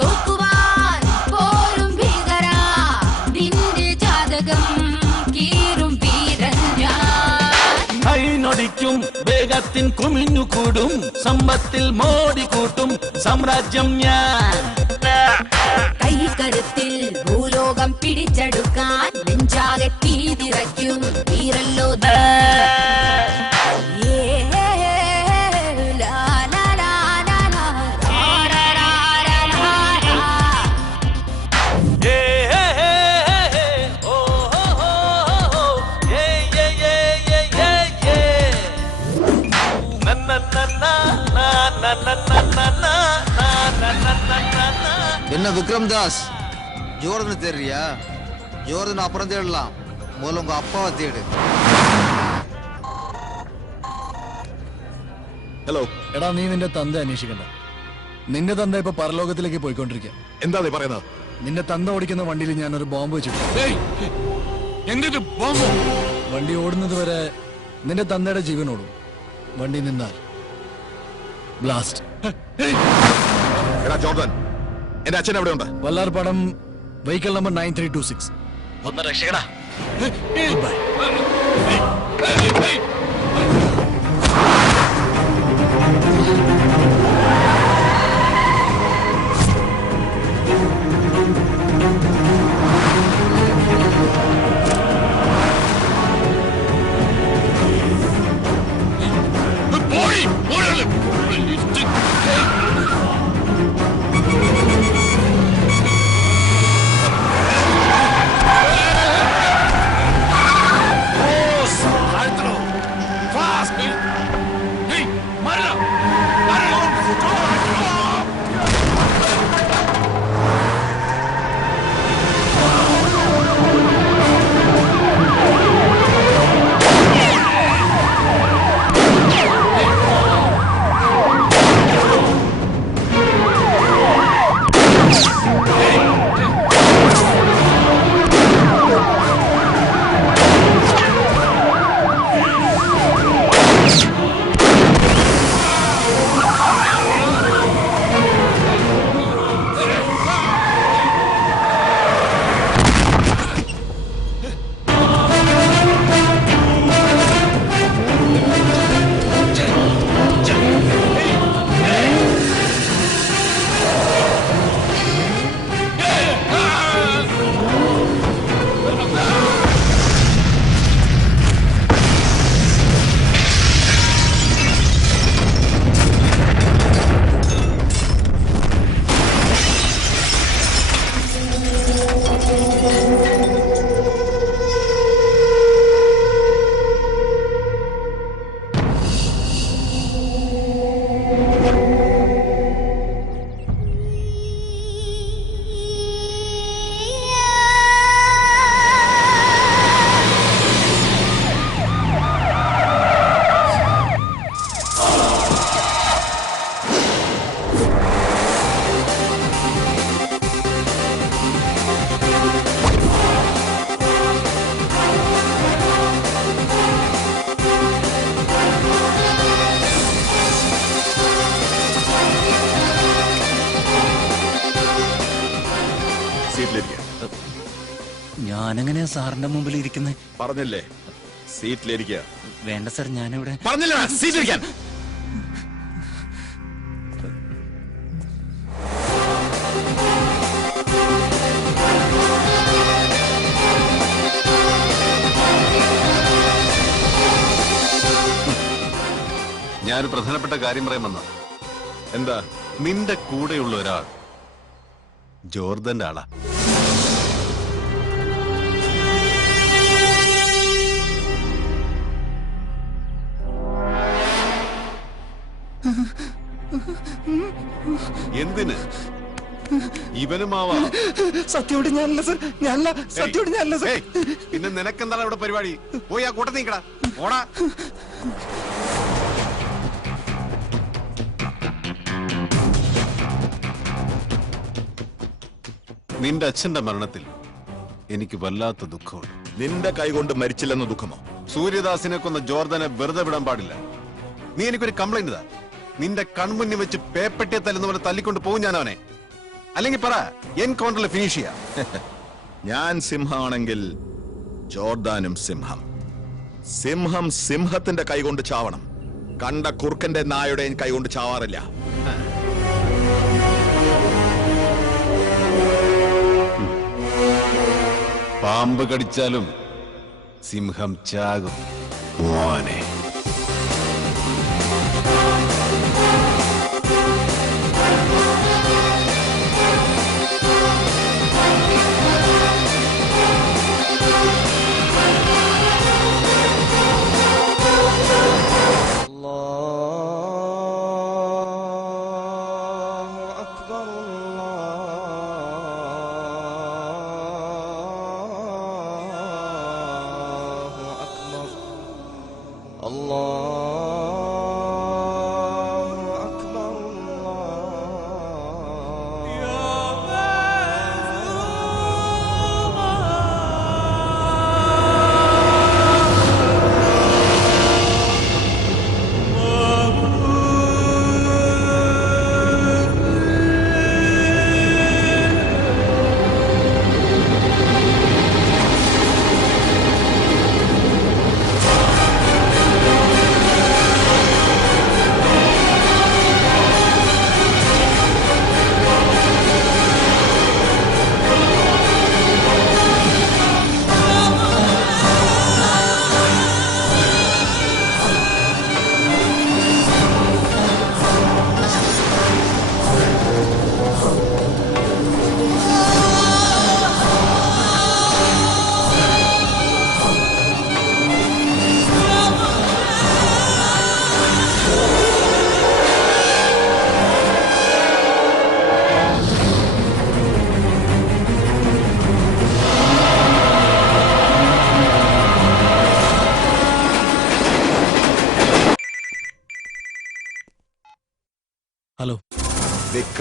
തോക്കുവാൻ പോരും ഭീകരാ നിന്റെ ജാതകം കീറും വീരൻ ഞാൻ. കൈ നൊടിക്കും വേഗത്തിൻ കുമിഞ്ഞുകൂടും സമ്പത്തിൽ മോടിക്കൂട്ടും സാമ്രാജ്യം ഞാൻ. കൈകരുത്തിൽ ഭൂലോകം പിടിച്ചെടുക്കാൻ നെഞ്ചാകെ തീതിറയ്ക്കും വീരല്ലോ നീ. na na na na na na na na na na na na na na என்ன விக்ரம் தாஸ், ஜோர்தன் தெரியா? ஜோர்தன் அப்புறம் தேடலாம், முதல்ல உங்க அப்பாவை தேடு. ഹലോ. എടാ, നീ നിന്റെ തന്ത അന്വേഷിക്കണ്ട. നിന്റെ തന്ത ഇപ്പൊ പരലോകത്തിലേക്ക് പോയിക്കൊണ്ടിരിക്കുക. എന്താ നീ പറയുന്നത്? നിന്റെ തന്ത ഓടിക്കുന്ന വണ്ടിയിൽ ഞാനൊരു ബോംബ് വെച്ചിട്ടുണ്ട്. വണ്ടി ഓടുന്നത് വരെ നിന്റെ തന്തയുടെ ജീവൻ ഓടും. വണ്ടി നിന്നാൽ ബ്ലാസ്റ്റ്. ജോർദാൻ, എന്റെ അച്ഛൻ എവിടെ ഉണ്ട്? Vallarpadam, vehicle number 9326. ഒന്ന് രക്ഷകടാ. ബൈ. ഞാനെങ്ങനെയാ സാറിന്റെ മുമ്പിൽ ഇരിക്കുന്നത്? പറഞ്ഞില്ലേ സീറ്റിലിരിക്കുക. വേണ്ട സാർ, ഞാനിവിടെ പറഞ്ഞില്ല സീറ്റിലിരിക്കാൻ. ഞാനൊരു പ്രധാനപ്പെട്ട കാര്യം പറയാൻ വന്ന. എന്താ? നിന്റെ കൂടെയുള്ള ഒരാൾ ജോർദന്റെ ആളാ. എന്തിന്? ഇവനുമാവാ. സത്യോട് ഞാനല്ല സർ, ഞാനല്ല. സത്യോട് ഞാനല്ല സർ. പിന്നെ നിനക്കെന്താണ് ഇവിടെ പരിപാടി? പോയി ആ കൂട്ടത്തിൽ നിൽക്കടാ. ഓടാ. നിന്റെ അച്ഛന്റെ മരണത്തിൽ എനിക്ക് വല്ലാത്ത ദുഃഖമുണ്ട്. നിന്റെ കൈകൊണ്ട് മരിച്ചില്ലെന്ന ദുഃഖമോ? സൂര്യദാസിനെ കൊന്ന ജോർദനെ വെറുതെ വിടാൻ പാടില്ല. നീ എനിക്കൊരു കംപ്ലൈന്റ് താ. നിന്റെ കൺമുന്നിൽ വെച്ച് പേപ്പട്ടിയെ തല്ലുന്ന പോലെ തല്ലിക്കൊണ്ട് പോകും ഞാൻ അവനെ. അല്ലെങ്കിൽ പറ, എൻകൗണ്ടറിൽ ഫിനിഷ് ചെയ്യാം. ഞാൻ സിംഹമാണെങ്കിൽ ജോർദാനും സിംഹം. സിംഹം സിംഹത്തിന്റെ കൈകൊണ്ട് ചാവണം. കണ്ട കുറുക്കന്റെ നായുടെയും കൈകൊണ്ട് ചാവാറില്ല. പാമ്പ് കടിച്ചാലും സിംഹം ചാകും മോനെ.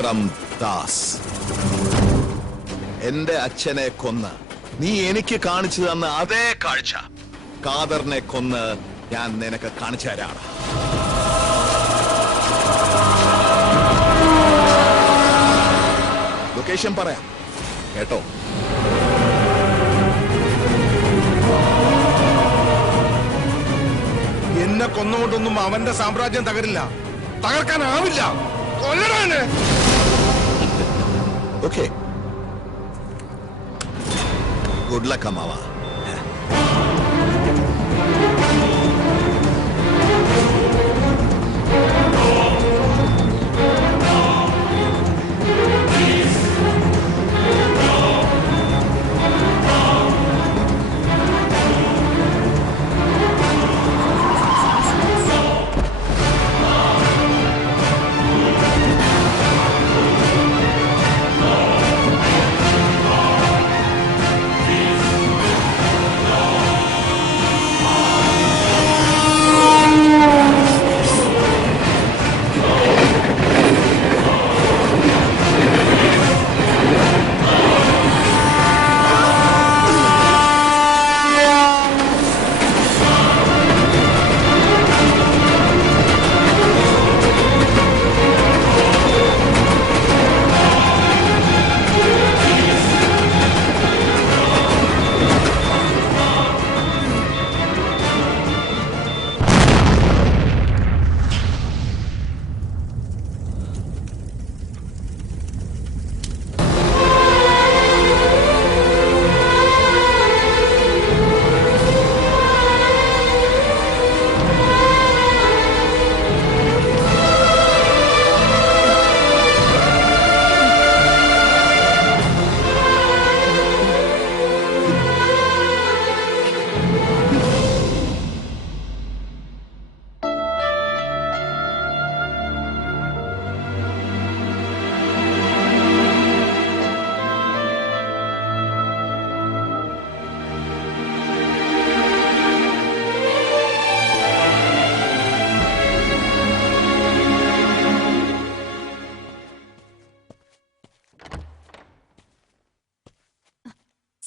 വിക്രം ദാസ്. എന്റെ അച്ഛനെ കൊന്ന് നീ എനിക്ക് കാണിച്ചു തന്ന അതേ കാഴ്ച ഖാദറിനെ കൊന്ന് ഞാൻ നിനക്ക് കാണിച്ചു തരാണ്. ലൊക്കേഷൻ പറയാം കേട്ടോ. എന്നെ കൊന്നുകൊണ്ടൊന്നും അവന്റെ സാമ്രാജ്യം തകരില്ല, തകർക്കാനാവില്ല. കൊല്ലണേ. ഓക്കെ, ഗുഡ് ലക്ക് അമ്മാവ.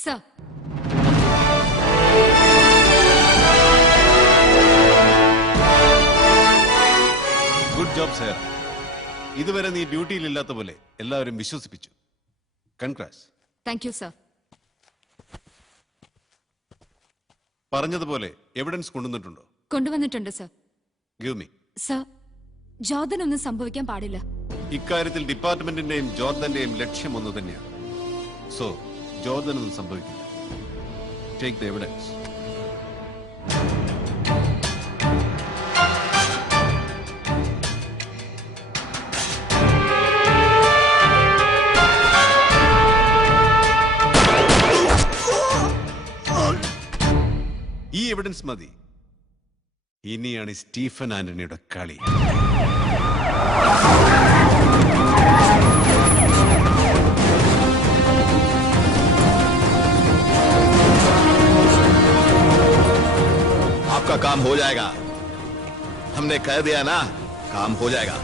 Sir, good job sir. ഇതുവരെ നീ ഡ്യൂട്ടിയിലില്ലാത്ത പോലെ എല്ലാവരും വിശ്വസിപ്പിച്ചു. കൺഗ്രാറ്റ്സ്. Thank you sir. പറഞ്ഞതുപോലെ എവിഡൻസ് കൊണ്ടുവന്നിട്ടുണ്ടോ? കൊണ്ടുവന്നിട്ടുണ്ട് സർ. Give me. സർ, ജോർദനൊന്നും സംഭവിക്കാൻ പാടില്ല. ഇക്കാര്യത്തിൽ ഡിപ്പാർട്ട്മെന്റിന്റെയും ജോർദന്റെയും ലക്ഷ്യം ഒന്ന് തന്നെയാണ്. സോ ജോർദനൊന്നും സംഭവിക്കില്ല. Take the evidence. ഈ എവിഡൻസ് മതി. ഇനിയാണ് സ്റ്റീഫൻ ആന്റണിയുടെ കളി. आपका काम हो जाएगा. हमने कह दिया ना, काम हो जाएगा.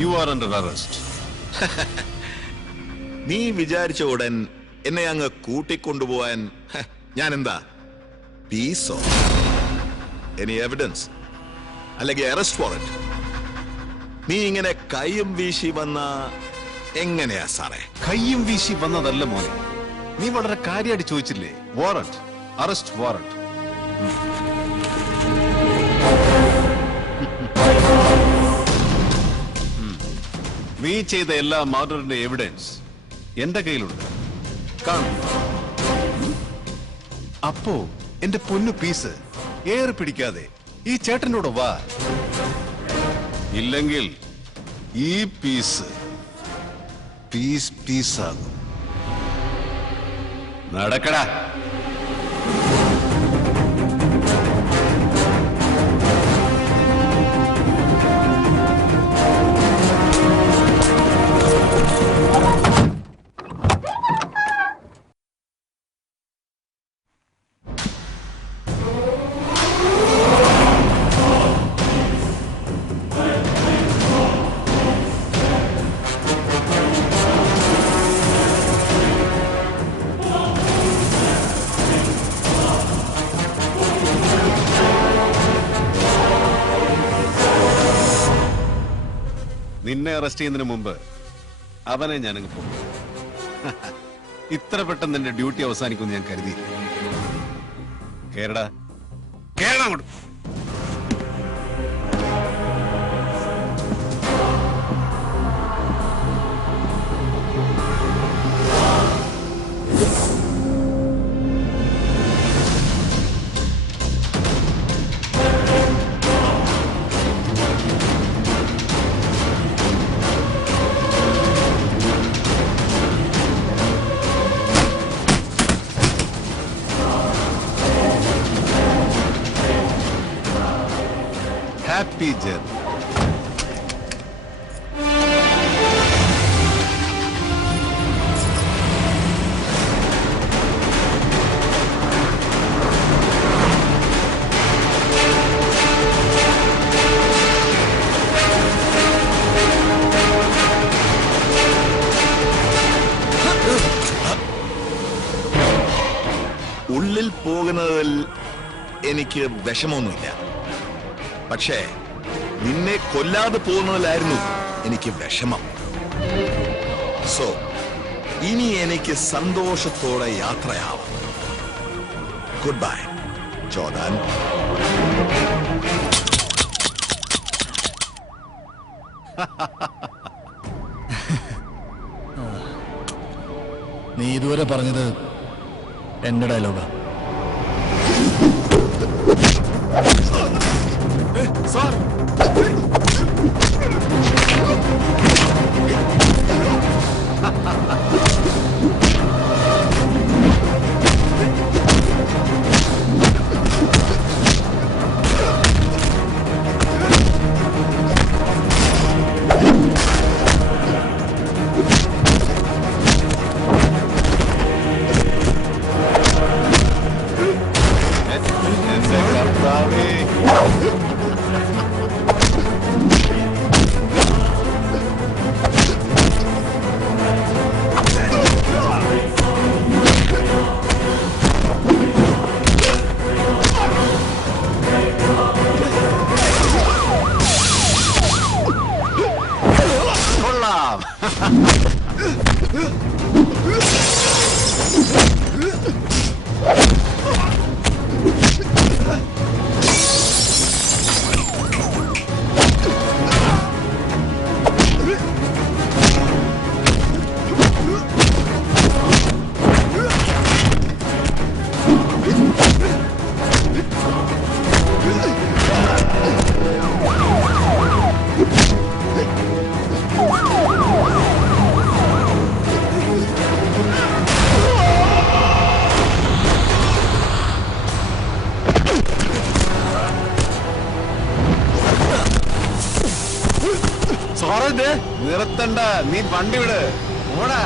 You are under arrest. നീ വിചാരിച്ച ഉടൻ എന്നെ അങ്ങ് കൂട്ടിക്കൊണ്ടുപോവാൻ ഞാൻ എന്താ പീസോ? എനി എവിഡൻസ് അല്ലെങ്കിൽ അറസ്റ്റ് വാറന്റ്? നീ ഇങ്ങനെ കൈയും വീശി വന്ന എങ്ങനെയാ സാറേ? കൈയും വീശി വന്നതല്ല മോനെ, നീ വളരെ കാര്യമായിട്ട് ചോദിച്ചില്ലേ? Warrant, arrest warrant. നീ ചെയ്ത എല്ലാ മർഡറിന്റെ എവിഡൻസ് എന്റെ കയ്യിലുണ്ട്. കാണും. അപ്പോ എന്റെ പൊന്നു പീസ് ഏറെ പിടിക്കാതെ ഈ ചേട്ടനോട് വാ. ഇല്ലെങ്കിൽ ഈ പീസ് പീസാകും. നടക്കടാ. നിന്നെ അറസ്റ്റ് ചെയ്യുന്നതിന് മുമ്പ് അവനെ ഞാനങ്ങ് പോകും. ഇത്ര പെട്ടെന്ന് എന്റെ ഡ്യൂട്ടി അവസാനിക്കുമെന്ന് ഞാൻ കരുതി. കേരടാ അങ്ങോട്ട്. Happy journey. ഉള്ളിൽ പോകുന്നതിൽ എനിക്ക് വിഷമമൊന്നുമില്ല. പക്ഷേ നിന്നെ കൊല്ലാതെ പോകുന്നതിലായിരുന്നു എനിക്ക് വിഷമം. സോ ഇനി എനിക്ക് സന്തോഷത്തോടെ യാത്രയാവാം. Good bye Jordan. നീ ഇതുവരെ പറഞ്ഞത് എന്റെ ഡയലോഗാ. സാർ നിർത്തണ്ട, നീ വണ്ടി വിട്, ഓടാ.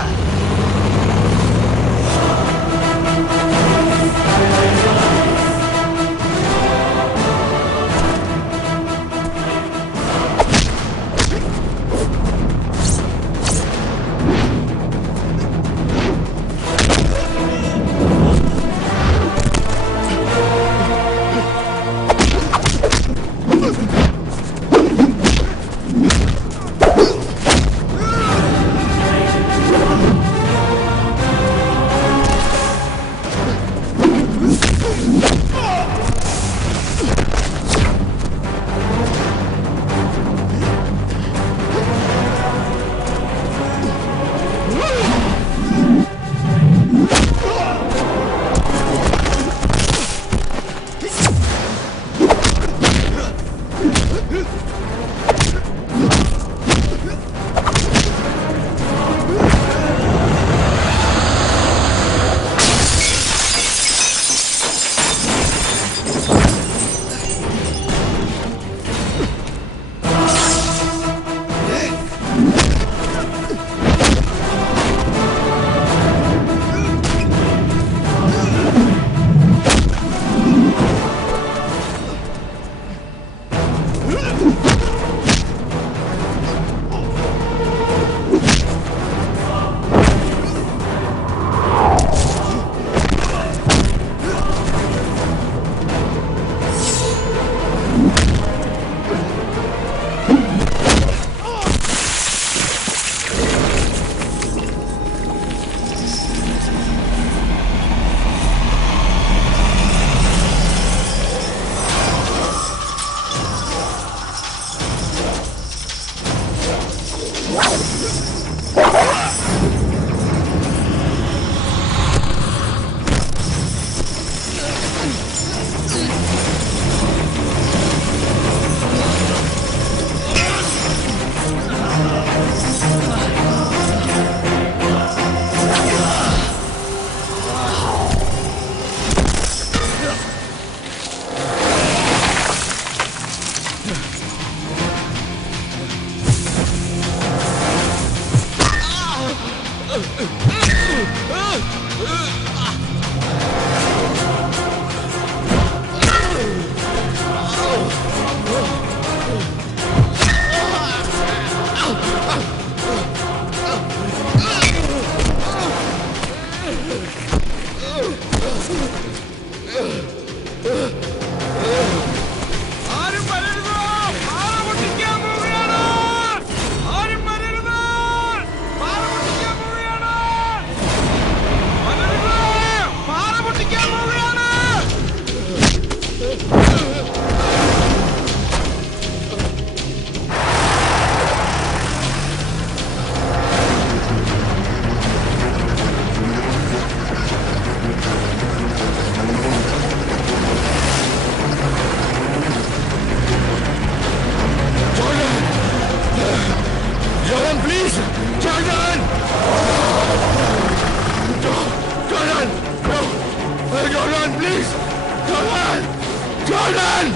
ജോർഡൻ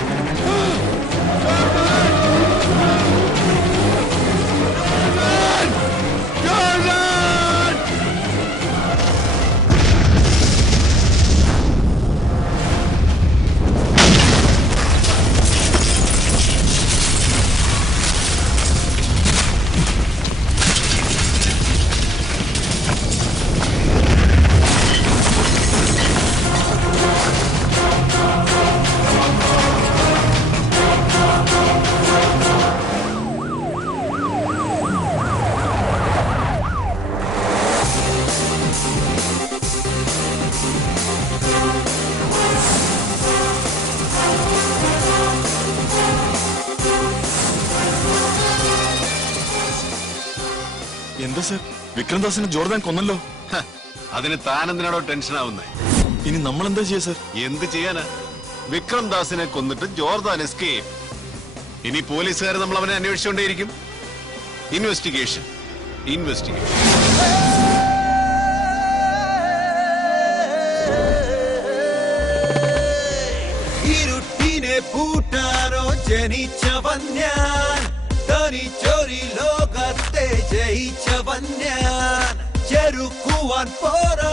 എന്താ സർ, വിക്രംദാസിനെ ജോർദാൻ കൊന്നല്ലോ. അതിന് താനെന്തിനാണോ ടെൻഷൻ ആവുന്നത്? ഇനി നമ്മൾ എന്താ ചെയ്യാ സർ? എന്ത് ചെയ്യാനാ? വിക്രംദാസിനെ കൊന്നിട്ട് ജോർദാൻ എസ്കേപ്പ്. ഇനി പോലീസുകാർ നമ്മൾ അവനെ അന്വേഷിച്ചുകൊണ്ടേയിരിക്കും. ഇൻവെസ്റ്റിഗേഷൻ. ഇരുട്ടിനെ പൂട്ടാനോ ജനിച്ചവൻ ഞാൻ, തനിച്ചൊരു ലോകത്തെ ജയിച്ചവൻ ഞാൻ, ചെറുക്കുവാൻ പോരാ